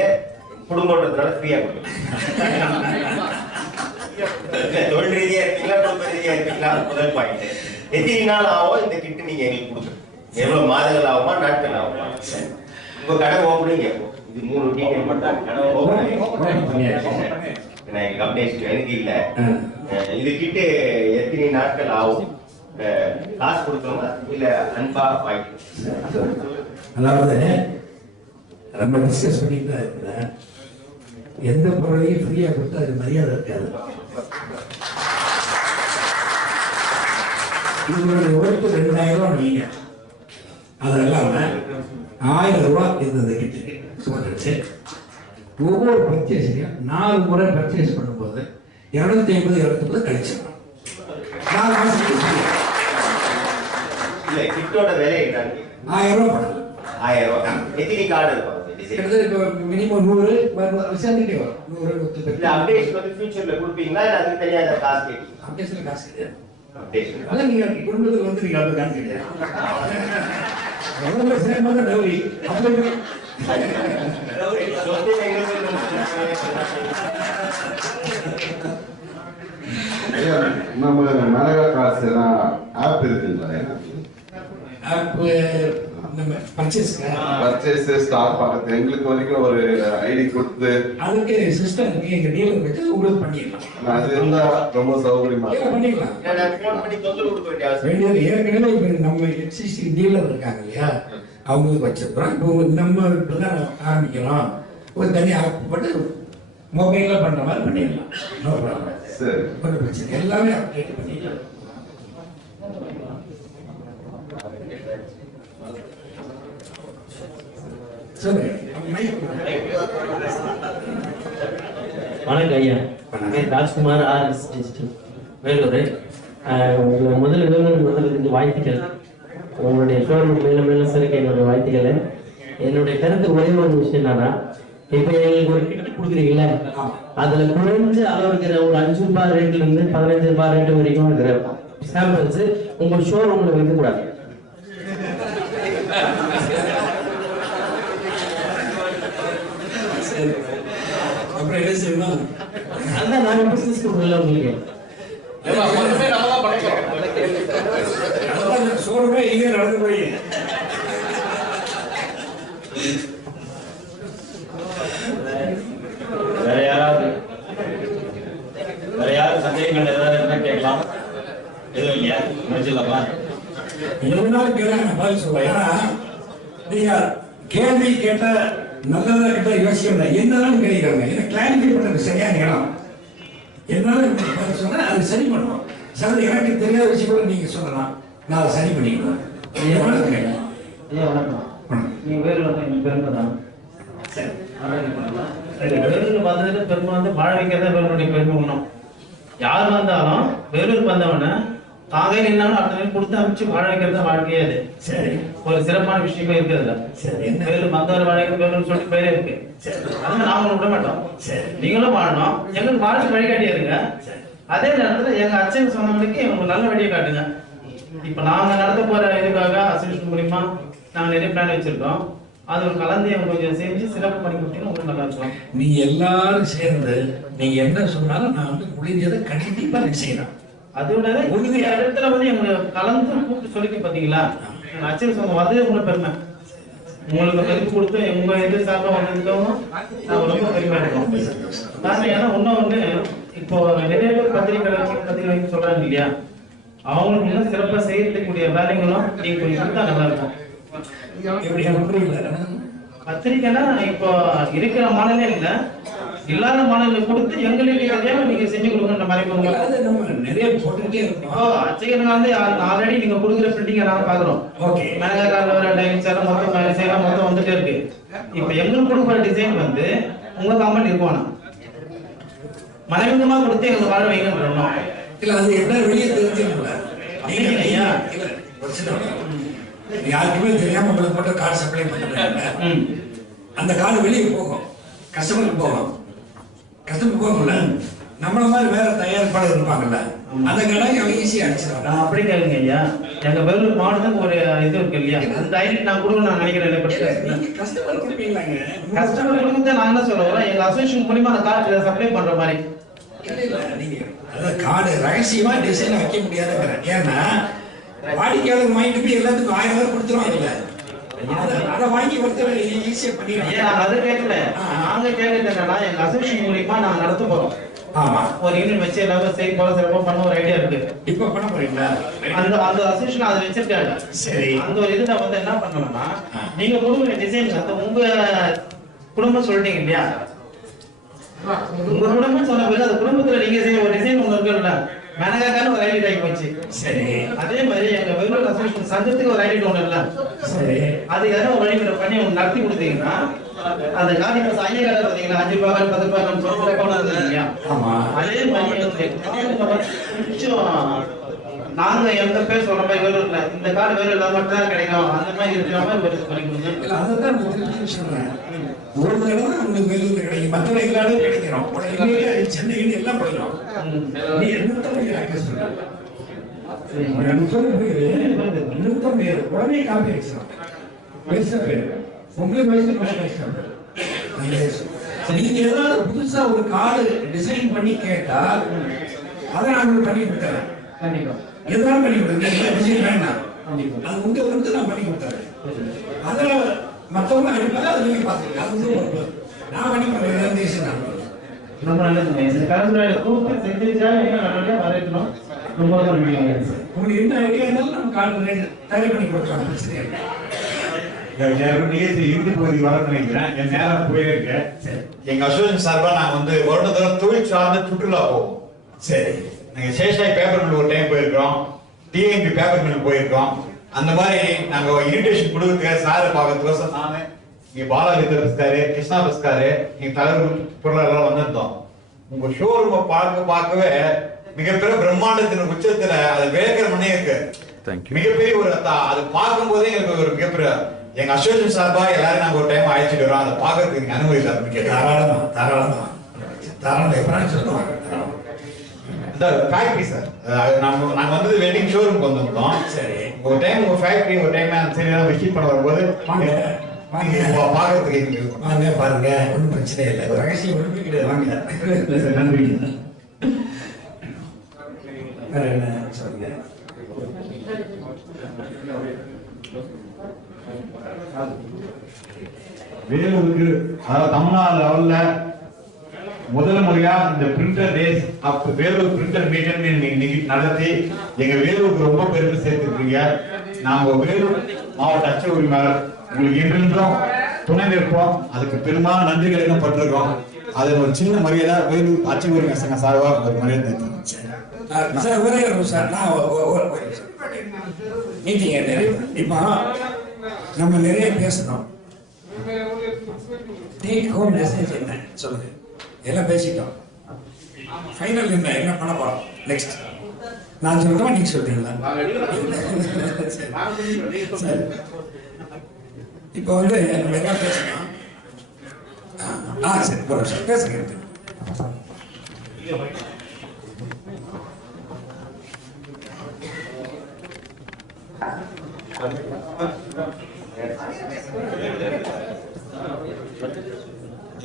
குடும்பத்தினால ஃப்ரீயா தொழில் ரீதியா இருக்கீங்களா குடும்ப ரீதியா இருக்கீங்களா? முதல் பாயிண்ட். எத்தனை நாள் ஆகும் இந்த கிட்டு நீங்க எங்களுக்கு கொடுக்கணும்? எவ்வளவு மாதங்கள் ஆகுமா, நாட்கள் ஆகுமா? உங்க கடை ஓப்பனிங் எப்போ? இது 3 டீட்டெயில் மட்டும் கடை ஓப்பனிங் எனக்கு அப்டேஷன் எனக்கு இல்ல. இது கிட்ட எத்தனை நாட்கள் ஆகும்? காசு கொடுக்கணுமா இல்ல அன்பா வாங்கிட்டு? அதாவது நம்ம டிஸ்கஸ் பண்ணிட்டு தான் இருக்கிறேன். எந்த பொருளையும் ஃப்ரீயாக கொடுத்தா அது மரியாதை இருக்காது. உங்களுடைய ஒருத்து 2000 ரூபா நீங்க அது இல்லாமல் 1000 ரூபா இருந்தது கிட்ட சொல்லிட்டு ஒவ்வொரு பர்ச்சேஸையும் 4 முறை பர்ச்சேஸ் பண்ணும்போது 250 கழிச்சிடணும். 4 மாசத்துக்கு இல்ல கிட்டோட விலை என்னன்னு 1000 ரூபா பண்ணலாம். 1000 ரூபா. எத்தனை கார்டு இருக்கும்? மினிமம் 100 சேர்ந்துட்டே வரும். 100 இல்ல அப்டேஷன் வந்து ஃபியூச்சர்ல கொடுப்பீங்களா இல்ல அதுக்கு தனியா அந்த காசு கேட்பீங்க? அப்டேஷன் காசு கிடையாது. அப்டேஷன் அதான் நீங்க குடும்பத்துக்கு வந்து நீங்க அது காசு கிடையாது. எவ்வளவு சேரமாக டவுரி அப்படி நம்ம மெனகா காசு ஆப் இருக்குங்களா? ஆப் நம்ம பர்ச்சேஸ் ஸ்டாக் பார்க்கறது எங்களுக்கு வரைக்கும் ஒரு ஐடி கொடுத்து அதுக்கு சிஸ்டம் இருக்கு, எங்க டீலர் வச்சு உங்களுக்கு பண்ணிடலாம். அது இருந்தா ரொம்ப சௌகரியமா பண்ணிக்கலாம். ஏற்கனவே இப்ப நம்ம எக்ஸிஸ்டி டீலர் இருக்காங்க இல்லையா, அவங்களுக்கு வச்சிருக்கிறோம். இப்போ நம்ம இப்பதான் ஆரம்பிக்கிறோம், ஒரு தனி ஆப் போட்டு மொபைல்ல பண்ற மாதிரி பண்ணிடலாம். No problem. சரி, ஒன்றும் பிரச்சனை, எல்லாமே அப்டேட் பண்ணிடலாம். வணக்கம் ஐயா, ராஜ்குமார் வேலூர். உங்களை முதலுக்கு வாழ்த்துக்கள். உங்களுடைய ஷோரூம் மேலும் மேலும் சிறக்க என்னுடைய வாழ்த்துக்கள். என்னுடைய கருத்து ஒரே ஒரு விஷயம் என்னன்னா, இப்ப எங்களுக்கு ஒரு கிட் கொடுக்குறீங்களா, அதுல குறைஞ்ச அளவு இருக்கிற ஒரு 5 ரூபாய் ரேட்ல இருந்து 15 ரூபாய் ரேட் வரைக்கும் இருக்கிற சாம்பிள்ஸ் உங்க ஷோரூம்ல வைக்க கூடாது. அப்புறம் என்ன செய்யணும்? அதான் நாங்க பிசினஸ் கொடுக்கல உங்களுக்கு. ஷோரூமே இங்கே நடந்து போய் வேற யாராவது சந்தேகங்கள் ஏதாவது இருந்தா கேட்கலாம். எதுவும் இல்லையா? முடிச்சிடலாமா? எதுனாலும் கேட்க பதில் சொல்ல. ஏன்னா நீங்க கேள்வி கேட்ட நல்லதா கிட்ட யோசிக்கல, என்னதான் கேட்கிறாங்க, ஏன்னா கிளாரிஃபை பண்றது சரியான இடம். என்னாலும் பதில் சொன்னா அது சரி பண்ணுவோம். சார் எனக்கு தெரியாத விஷயம் கூட நீங்க சொல்லலாம், நான் அதை சரி பண்ணிக்குவேன். நீங்க வேலூர் பெருமை தான். வேலூர் வந்ததுல பெருமை வந்து வாழ வைக்கிறதா வேலூருடைய பெருமை. ஒண்ணும் யார் வந்தாலும் வேலூர் வந்தவன தாங்க நின்னாலும் அடுத்த நேரம் கொடுத்து அமைச்சு வாழ வைக்கிறதா வாழ்க்கையே. அது சரி, ஒரு சிறப்பான விஷயமே இருக்கிறது. சரி, வேலூர் வந்தவர் வாழ வேலூர்னு சொல்லிட்டு பேரே இருக்கு. அதனால நாம விட மாட்டோம். நீங்களும் வாழணும், எங்களுக்கு வாழ்க்கை வழிகாட்டி இருங்க. அதே நேரத்துல எங்க அச்சன் சொன்னவங்களுக்கு எங்களுக்கு நல்ல வழியை காட்டுங்க. இப்ப நாங்க நடத்த போற இதுக்காக அசோசியேஷன் மூலியமா நாங்க நிறைய பிளான் வச்சிருக்கோம். அது ஒரு கலந்து கொஞ்சம் செஞ்சு சிறப்பு பண்ணி கொடுத்தீங்கன்னா உங்களுக்கு நல்லா இருக்கும். நீங்க எல்லாரும் சேர்ந்து நீங்க என்ன சொன்னாலும் நான் வந்து முடிஞ்சதை கண்டிப்பா செய்யலாம். அதோட உறுதி இடத்துல வந்து எங்களை கலந்து கூப்பிட்டு சொல்லிக்க பாத்தீங்களா, அச்சல் சொன்ன அதே உங்களை பெருமை. உங்களுக்கு மதிப்பு கொடுத்து உங்க எது சார்பா வந்ததுக்கும் நாங்க ரொம்ப பெருமையா இருக்கோம். காரணம் ஏன்னா ஒண்ணு இப்போ நிறைய பேர் பத்திரிகை சொல்றாங்க இல்லையா, அவங்களுக்கு இன்னும் சிறப்பா செய்யக்கூடிய வேலைகளும் நீங்க கொஞ்சம் கொடுத்தா நல்லா இருக்கும். பத்திரிக்கைனா இப்போ இருக்கிற மாநில இல்ல, இல்லாத மாநில கொடுத்து எங்களுக்கு தேவை நீங்க செஞ்சு கொடுக்குற மாதிரி நிறைய போட்டுக்கிட்டே இருக்கோம். அச்சைக்கு வந்து ஆல்ரெடி நீங்க கொடுக்குற பிரிண்டிங்கை நாங்க பாக்குறோம். ஓகே, மேனகார்ல டைம்ஸ் எல்லாம் மொத்தம் வந்துட்டே இருக்கு. இப்போ எங்களுக்கு கொடுக்குற டிசைன் வந்து உங்க கம்பெனி இருக்கும், மறைமுகமா கொடுத்து எங்களுக்கு வாழ வைக்கணும். இல்ல அது என்ன வெளியே தெரிஞ்சுக்கல, யாருக்குமே தெரியாம உங்களுக்கு மட்டும் கார்டு சப்ளை பண்றாங்க. அந்த கார்டு வெளியே போகும், கஸ்டமருக்கு போகும்ல. நம்மள மாதிரி வேற தயாரிப்பாளர் இருப்பாங்கல்ல, அந்த கடைக்கு அவங்க ஈஸியா அடிச்சிருவாங்க. அப்படி கேளுங்க ஐயா, எங்க வேலூர் மாவட்டத்துக்கு ஒரு இது இருக்கு இல்லையா, அந்த டைரி நான் கொடுக்க நான் நினைக்கிறேன். கஸ்டமர் கொடுப்பீங்களாங்க? கஸ்டமர் கொடுத்து நான் என்ன சொல்றேன், எங்க அசோசியேஷன் மூலியமா அந்த கார்டு சப்ளை பண்ற மாதிரி. நீங்க அதாவது கார்டு ரகசியமா டிசைன் வைக்க முடியாதுங்கிறேன். ஏன்னா வாடிக்கையாளர் வாங்கிட்டு போய் எல்லாத்துக்கும் 1000 ரூபாய் கொடுத்துருவாங்கல்ல, அதை வாங்கி ஒருத்தர் ஈஸியா பண்ணிடுவாங்க. அது கேட்கல, நாங்க கேட்கறது என்னன்னா எங்க அசோசியேஷன் மூலியமா நாங்க நடத்த போறோம். ஆமா, ஒரு யூனிட் வச்சு எல்லாமே செய்ய போற சிறப்பா பண்ண ஒரு ஐடியா இருக்கு. இப்ப பண்ண போறீங்களா? அந்த அசோசியேஷன் அதை வச்சிருக்காங்க. சரி, அந்த ஒரு இதுல வந்து என்ன பண்ணணும்னா, நீங்க கொடுக்குற டிசைன் அந்த உங்க குடும்பம் சொல்லிட்டீங்க இல்லையா, உங்க குடும்பம் சொன்ன பிறகு அந்த குடும்பத்துல நீங்க செய்ய ஒரு டிசைன் ஒண்ணு இருக்குல்ல, மேனகாக்கான ஒரு ஐடி டைப் வச்சு. சரி, அதே மாதிரி எங்க வேலூர் அசோசியேஷன் சங்கத்துக்கு ஒரு ஐடி ஒண்ணு இல்ல, சரி, அது யாரும் ஒரு வழிமுறை பண்ணி ஒன்று நடத்தி கொடுத்தீங்கன்னா அந்த காதி பஸ் ஐயா கடை பார்த்தீங்கன்னா 5 ரூபாய் 10 ரூபாய் கொண்டு இல்லையா, அதே மாதிரி நாங்க எங்க பேர் சொல்ற மாதிரி வேலூர்ல இந்த கார்டு வேலூர்ல மட்டும் தான் கிடைக்கும், அந்த மாதிரி இருக்கிற மாதிரி பண்ணி கொடுங்க. அதான் சொல்றேன். ஒரு தடவை உங்களுக்கு வேலூர்ல கிடைக்கும், மற்ற எல்லாரும் கிடைக்கிறோம், சென்னையில் எல்லாம் போயிடும். நீ உடனே காப்பி அடிச்சிடும், நீங்க ஏதாவது புதுசா ஒரு கார்டு டிசைன் பண்ணி கேட்டா அதை நான் உங்களுக்கு பண்ணி கொடுத்துறேன். கண்டிப்பா எதுனாலும் பண்ணி கொடுத்துறேன். வேண்டாம் அது உங்க வந்து நான் பண்ணி கொடுத்துறேன். அதில் மற்றவங்க அனுப்பாங்க, அதை நீங்க பார்த்துக்கங்க. அது வந்து ஒரு நான் பண்ணி கொடுக்குறேன். ரொம்ப நல்லதுங்க. இந்த கலந்துரையாடலை கூப்பிட்டு செஞ்சுச்சா என்ன நல்லபடியா வரவேற்கணும். ரொம்ப நன்றிங்க. உங்களுக்கு என்ன ஐடியா இருந்தாலும் நம்ம கால் தயார் பண்ணி கொடுக்கலாம். பிரச்சனை இல்லை. நிகழ்ச்சி இறுதி பகுதி வர நினைக்கிறேன். என் நேரம் போயிருக்கு. எங்க அசோசியேஷன் சார்பா நாங்க வந்து வருடத்தோறும் தொழில் சார்ந்த சுற்றுலா போவோம். சரி, நாங்க சேஷாய் பேப்பர் மில் ஒரு டைம் போயிருக்கோம், டிஎம்பி பேப்பர் மில் போயிருக்கோம். அந்த மாதிரி நாங்க இன்விடேஷன் கொடுக்கறதுக்கு சாரை பார்க்கறதுக்கோசம் நானு இங்க பாலாஜி பஸ்காரு, கிருஷ்ணா பஸ்காரு, எங்க தலைவர் பொருளாளர் வந்திருந்தோம். உங்க ஷோரூமை பார்க்கவே மிகப்பெரிய பிரம்மாண்டத்தின் உச்சத்துல அது வேக்கிற மண்ணே இருக்கு. மிகப்பெரிய ஒரு அது பார்க்கும் போதே எங்களுக்கு ஒரு மிகப்பெரிய எங்க அசோசியேஷன் சார்பா எல்லாரும் நாங்க ஒரு டைம் அழைச்சிட்டு வரோம். அதை பார்க்கறதுக்கு அனுமதி தாராளமா தாராளமா தாராளமா சொல்லுவாங்க. இந்த ஃபேக்டரி சார், நாங்க வந்து வெட்டிங் ஷோரூம் வந்திருந்தோம். சரி, ஒரு டைம் உங்க ஃபேக்டரி ஒரு டைம் சரி விசிட் பண்ண வரும்போது பார்க்கறதுக்கு வாங்க பாருங்க, ஒன்றும் பிரச்சனை இல்லை. ஒரு ரகசியம் ஒன்றுமே கிடையாது. வாங்க. நன்றி. வேற என்ன சொல்லுங்க? வேலூருக்கு அதாவது தமிழ்நாடு லெவல்ல முதல் முறையா இந்த printer days of Vellore printer meeting நீங்க நடத்தி எங்க வேலூருக்கு ரொம்ப பெருமை சேர்த்துருக்கீங்க. நாங்க வேலூர் மாவட்ட அச்ச உரிமையாளர் உங்களுக்கு என்றென்றும் துணை நிற்போம். அதுக்கு பெரும்பாலும் நன்றிகள் பட்டிருக்கோம். அதில் ஒரு சின்ன மரியாதை வேலூர் அச்ச உரிமை சங்க சார்பா ஒரு மரியாதை சார். ஒரே ஒரு சார், நான் மீட்டிங் நிறைய இப்போ நம்ம நிறைய பேசணும். டேக் ஹோம் மெசேஜ் என்ன சொல்லுங்க? எல்லாம் பேசிட்டோம். ஃபைனல் என்ன பண்ண போறோம் நெக்ஸ்ட்? நான் சொல்றேன், நீங்க சொல்றீங்களா? சரி, இப்போ வந்து நம்ம என்ன பேசணும்? சரி, ஒரு நிமிஷம் பேசுங்க.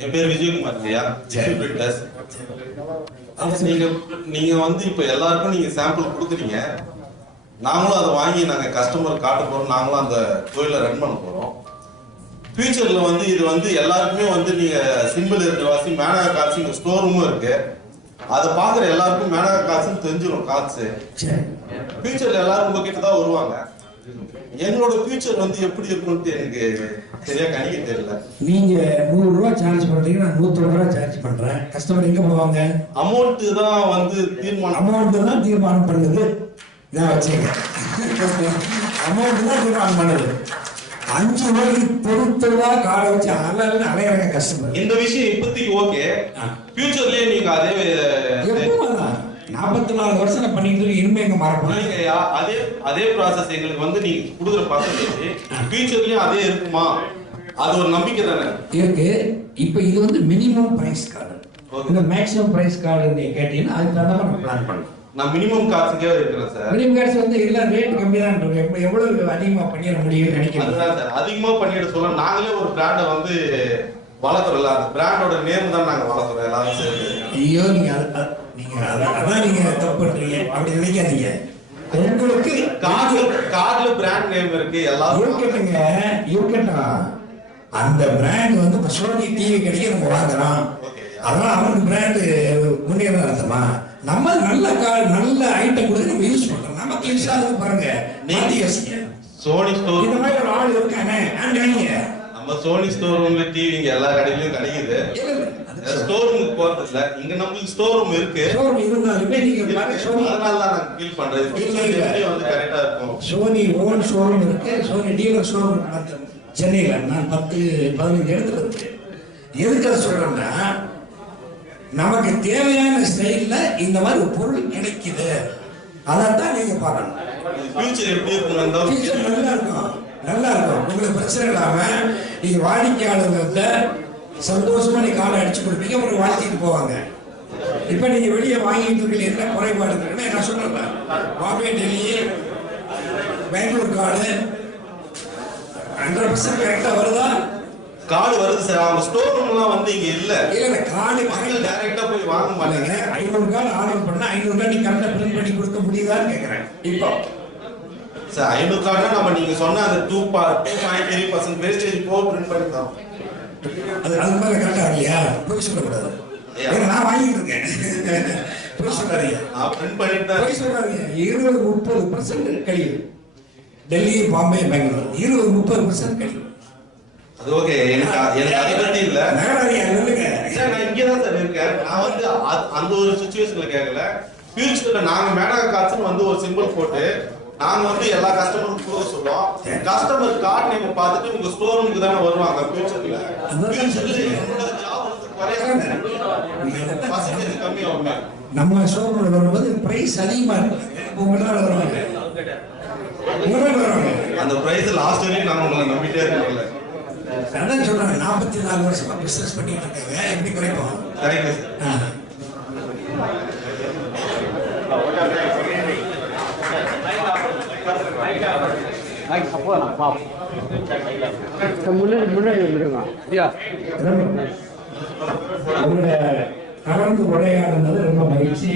என் பேர் விஜயகுமார் ஐயா, ஜெயபிரிட்டஸ். நீங்க வந்து இப்ப எல்லாருக்கும் நீங்க சாம்பிள் கொடுக்குறீங்க. நாங்களும் அதை வாங்கி நாங்க கஸ்டமர் காட்ட போறோம். நாங்களும் அந்த தொழிலை ரன் பண்ண போறோம். ஃபியூச்சர்ல வந்து இது வந்து எல்லாருக்குமே வந்து நீங்க சிம்பிள் இருக்கிற வாசி மேனகா காசு இங்க ஸ்டோர் ரூமும் இருக்கு. அதை பாக்குற எல்லாருக்கும் மேனகா காசுன்னு தெரிஞ்சிடும். காசு ஃபியூச்சர்ல எல்லாரும் உங்ககிட்ட தான் வருவாங்க. என்னோட ஃபியூச்சர் வந்து எப்படி இருக்குன்னு எனக்கு சரியா கணிக்க தெரியல. நீங்க 100 ரூபாய் சார்ஜ் பண்றீங்க, நான் 120 ரூபாய் சார்ஜ் பண்றேன். கஸ்டமர் எங்க போவாங்க? அமௌண்ட் தான் வந்து தீர்மானம். அமௌண்ட் தான் தீர்மானம் பண்ணுது. இதான் வச்சுங்க, அமௌண்ட் தான் தீர்மானம் பண்ணுது. 5 ரூபாய்க்கு பொருத்தவா காலை வச்சு அலையிறாங்க கஸ்டமர். இந்த விஷயம் இப்போதைக்கு ஓகே. ஃபியூச்சர்லயே நீங்க அதே 44 வருஷம் பண்ணிட்டு இருக்கு. இனிமே எங்க மறப்போம்? அதே ப்ராசஸ் எங்களுக்கு வந்து நீங்க கொடுக்குற பர்சன்டேஜ் ஃபியூச்சர்லயும் அதே இருக்குமா? அது ஒரு நம்பிக்கை தானே இருக்கு. இப்போ இது வந்து மினிமம் பிரைஸ் கார்டு. இந்த மேக்ஸிமம் பிரைஸ் கார்டு நீங்க கேட்டீங்கன்னா அதுக்கு தகுந்த மாதிரி பிளான் பண்ணலாம். நான் மினிமம் காசுக்கே இருக்கிறேன் சார். மினிமம் காசு வந்து எல்லாம் ரேட் கம்மி தான் இருக்கு. எவ்வளவு அதிகமா பண்ணிட முடியும்னு நினைக்கிறேன். அதுதான் சார், அதிகமா பண்ணிட சொல்ல நாங்களே ஒரு பிராண்டை வந்து வளர்க்குறோம்ல, அந்த பிராண்டோட நேம் தான் நாங்க வளர்க்குறோம் எல்லாரும் சேர்ந்து. ஐயோ, நீங்க அதான் நீங்க தப்பு பண்றீங்க. அப்படி நினைக்காதீங்க. உங்களுக்கு கார்டுல பிராண்ட் நேம் இருக்கு. எல்லாரும் இருக்கட்டும். அந்த பிராண்ட் வந்து சோனி டிவி கிடைக்க நம்ம வாங்குறோம். அதனால அவனுக்கு பிராண்டு முன்னேற அர்த்தமா? நம்ம நல்ல நல்ல ஐட்டம் கொடுத்து நம்ம யூஸ் பண்றோம். நமக்கு யூஸ் ஆகுது பாருங்க. சோனி ஸ்டோர் இந்த மாதிரி ஒரு ஆள் இருக்கானே, நம்ம சோனி ஸ்டோர் ரூம்ல டிவி எல்லா கடையிலயும் கிடைக்குது. ஸ்டோர் ரூமுக்கு போறது இல்ல, இங்க நம்மளுக்கு ஸ்டோர் ரூம் இருக்கு. ஸ்டோர் ரூம் இருந்தாலுமே நீங்க அதனால தான் நான் ஃபீல் பண்றேன் வந்து கரெக்டா இருக்கும். சோனி ஓன் ஷோரூம் இருக்கு, சோனி டீலர் ஷோரூம் சென்னையில. நான் 10-15 இடத்துல இருக்கு. எதுக்கு அதை சொல்றேன்னா, நமக்கு தேவையான ஸ்டைல்ல இந்த மாதிரி ஒரு பொருள் கிடைக்குது. அதான் நீங்க பார்க்கணும். ஃபியூச்சர் எப்படி இருக்கும்? ஃபியூச்சர் நல்லா இருக்கும், நல்லா இருக்கும். உங்களுக்கு பிரச்சனை இல்லாம நீங்க வாடிக்கையாளர்கள்ட்ட சந்தோஷமா நீ காலை அடிச்சு கொடுப்பீங்க, உங்களுக்கு வாழ்த்திட்டு போவாங்க. இப்ப நீங்க வெளியே வாங்கிட்டு இருக்கீங்க, என்ன குறைபாடு இருக்குன்னு நான் சொல்றேன். பாம்பே, டெல்லி, பெங்களூர் கார்டு 100% கரெக்டா வருதா? கார்டு வருது சார். அவங்க ஸ்டோர் ரூம்லாம் வந்து இங்க இல்ல. இல்ல கார்டு மக்கள் டைரக்டா போய் வாங்க மாட்டாங்க. 500 கார்டு ஆர்டர் பண்ணா 500 கார்டு நீ கரெக்டா பிரிண்ட் பண்ணி கொடுக்க முடியுதான்னு கேக்குறேன். இப்போ சார் 500 கார்டுனா நம்ம நீங்க சொன்ன அந்த 2.3% வேஸ்டேஜ் போ பிரிண்ட் பண்ணி தரோம். அது மேல கரெக்டா இல்லையா? போய் சொல்லக்கூடாது. நான் வாங்கிட்டு இருக்கேன். போய் சொல்லாதீங்க. நான் பிரிண்ட் பண்ணிட்டு தான். போய் சொல்லாதீங்க. 20-30% கழிவு. டெல்லி, பாம்பே, பெங்களூர் 20-30% கழிவு. அது ஓகே. எனக்கு அதை பத்தி இல்ல. நான் இங்கதான் சார் இருக்கேன். நான் வந்து அந்த ஒரு சிச்சுவேஷன்ல கேட்கல. ஃபியூச்சர்ல நாங்க மேடா கார்ட்ஸ்னு வந்து ஒரு சிம்பிள் போட்டு நாங்க வந்து எல்லா கஸ்டமருக்கும் கொடுக்க சொல்றோம். கஸ்டமர் கார்டு நீங்க பார்த்துட்டு உங்க ஸ்டோர் ரூமுக்கு தானே வருவாங்க ஃபியூச்சர்ல. என்னோட ஜாப் பர்சன்டேஜ் கம்மியாகும். நம்ம ஷோரூம்ல வரும்போது பிரைஸ் அதிகமா இருக்கு. உங்களால வருவாங்க. அந்த பிரைஸ் லாஸ்ட் வரைக்கும் நாங்க உங்களை நம்பிட்டே இருக்கோம்ல. அதான் சொல்றாங்க 44 வருஷமா பிசினஸ் பண்ணிட்டு இருக்காங்க. எப்படி குறைப்போம்? தேங்க்யூ முன்னாடி வந்துருங்க. உங்களுடைய கலந்து உரையாடுறது ரொம்ப மகிழ்ச்சி.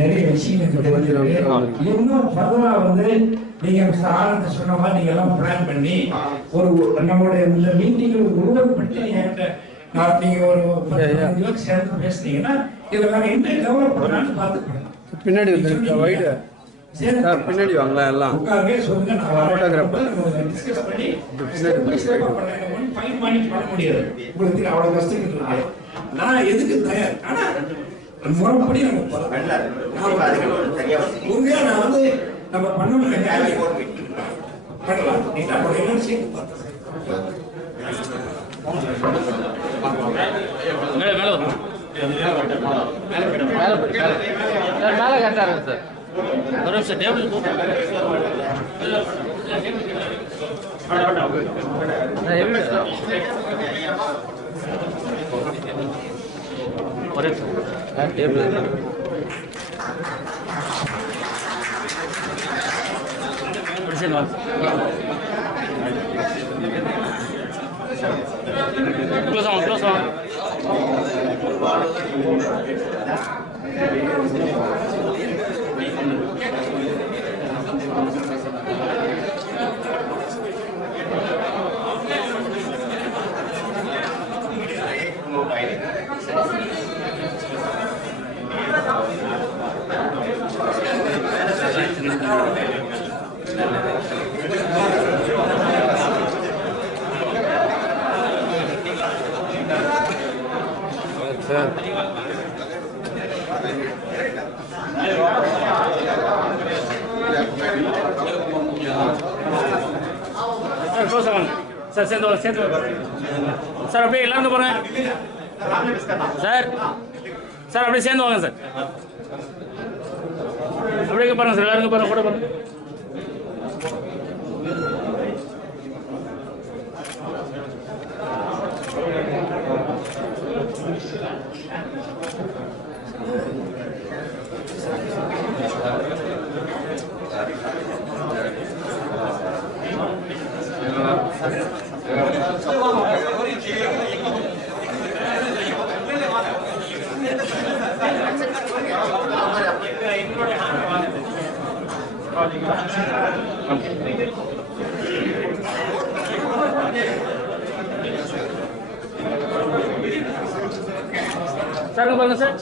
நிறைய விஷயங்கள் இன்னும் ஃபர்தரா வந்து நீங்க ஆனந்த சொன்ன மாதிரி நீங்க எல்லாம் பிளான் பண்ணி ஒரு நம்மளுடைய இந்த மீட்டிங்ல உருவப்பட்டு நீங்க ஒரு 10 சேர்ந்து பேசுனீங்கன்னா இதெல்லாம் என்ன டெவலப் பண்ணலாம்னு பார்த்துக்கணும். பின்னாடி வந்து பின்னாடி வாங்கலாம் எல்லாம் உட்கார்ந்து சொல்லுங்க. நான் டிஸ்கஸ் பண்ணி ஃபைன் பண்ணி பண்ண முடியாது. உங்களுக்கு அவ்வளவு கஷ்டப்பட்டு இருக்கு. நான் எதுக்கு தயார். ஆனா முறைப்படி நம்ம உண்மையா நான் வந்து நம்ம பண்ணணும் பண்ணலாம். நீங்க என்னன்னு சேர்த்து பார்த்தேன். மேல கரெக்டா இருக்கு சார். ஒரு நிமிஷம் டேபிள் க்ளோஸ் ஆகும். சார் சேர்ந்து சார் அப்படியே எல்லாரும் போறேன் சார். சார் அப்படியே சேர்ந்து வாங்க சார். அப்படியே பாருங்க சார். எல்லாரும் பாருங்க கூட பாருங்க. சார் பாருங்க சார்.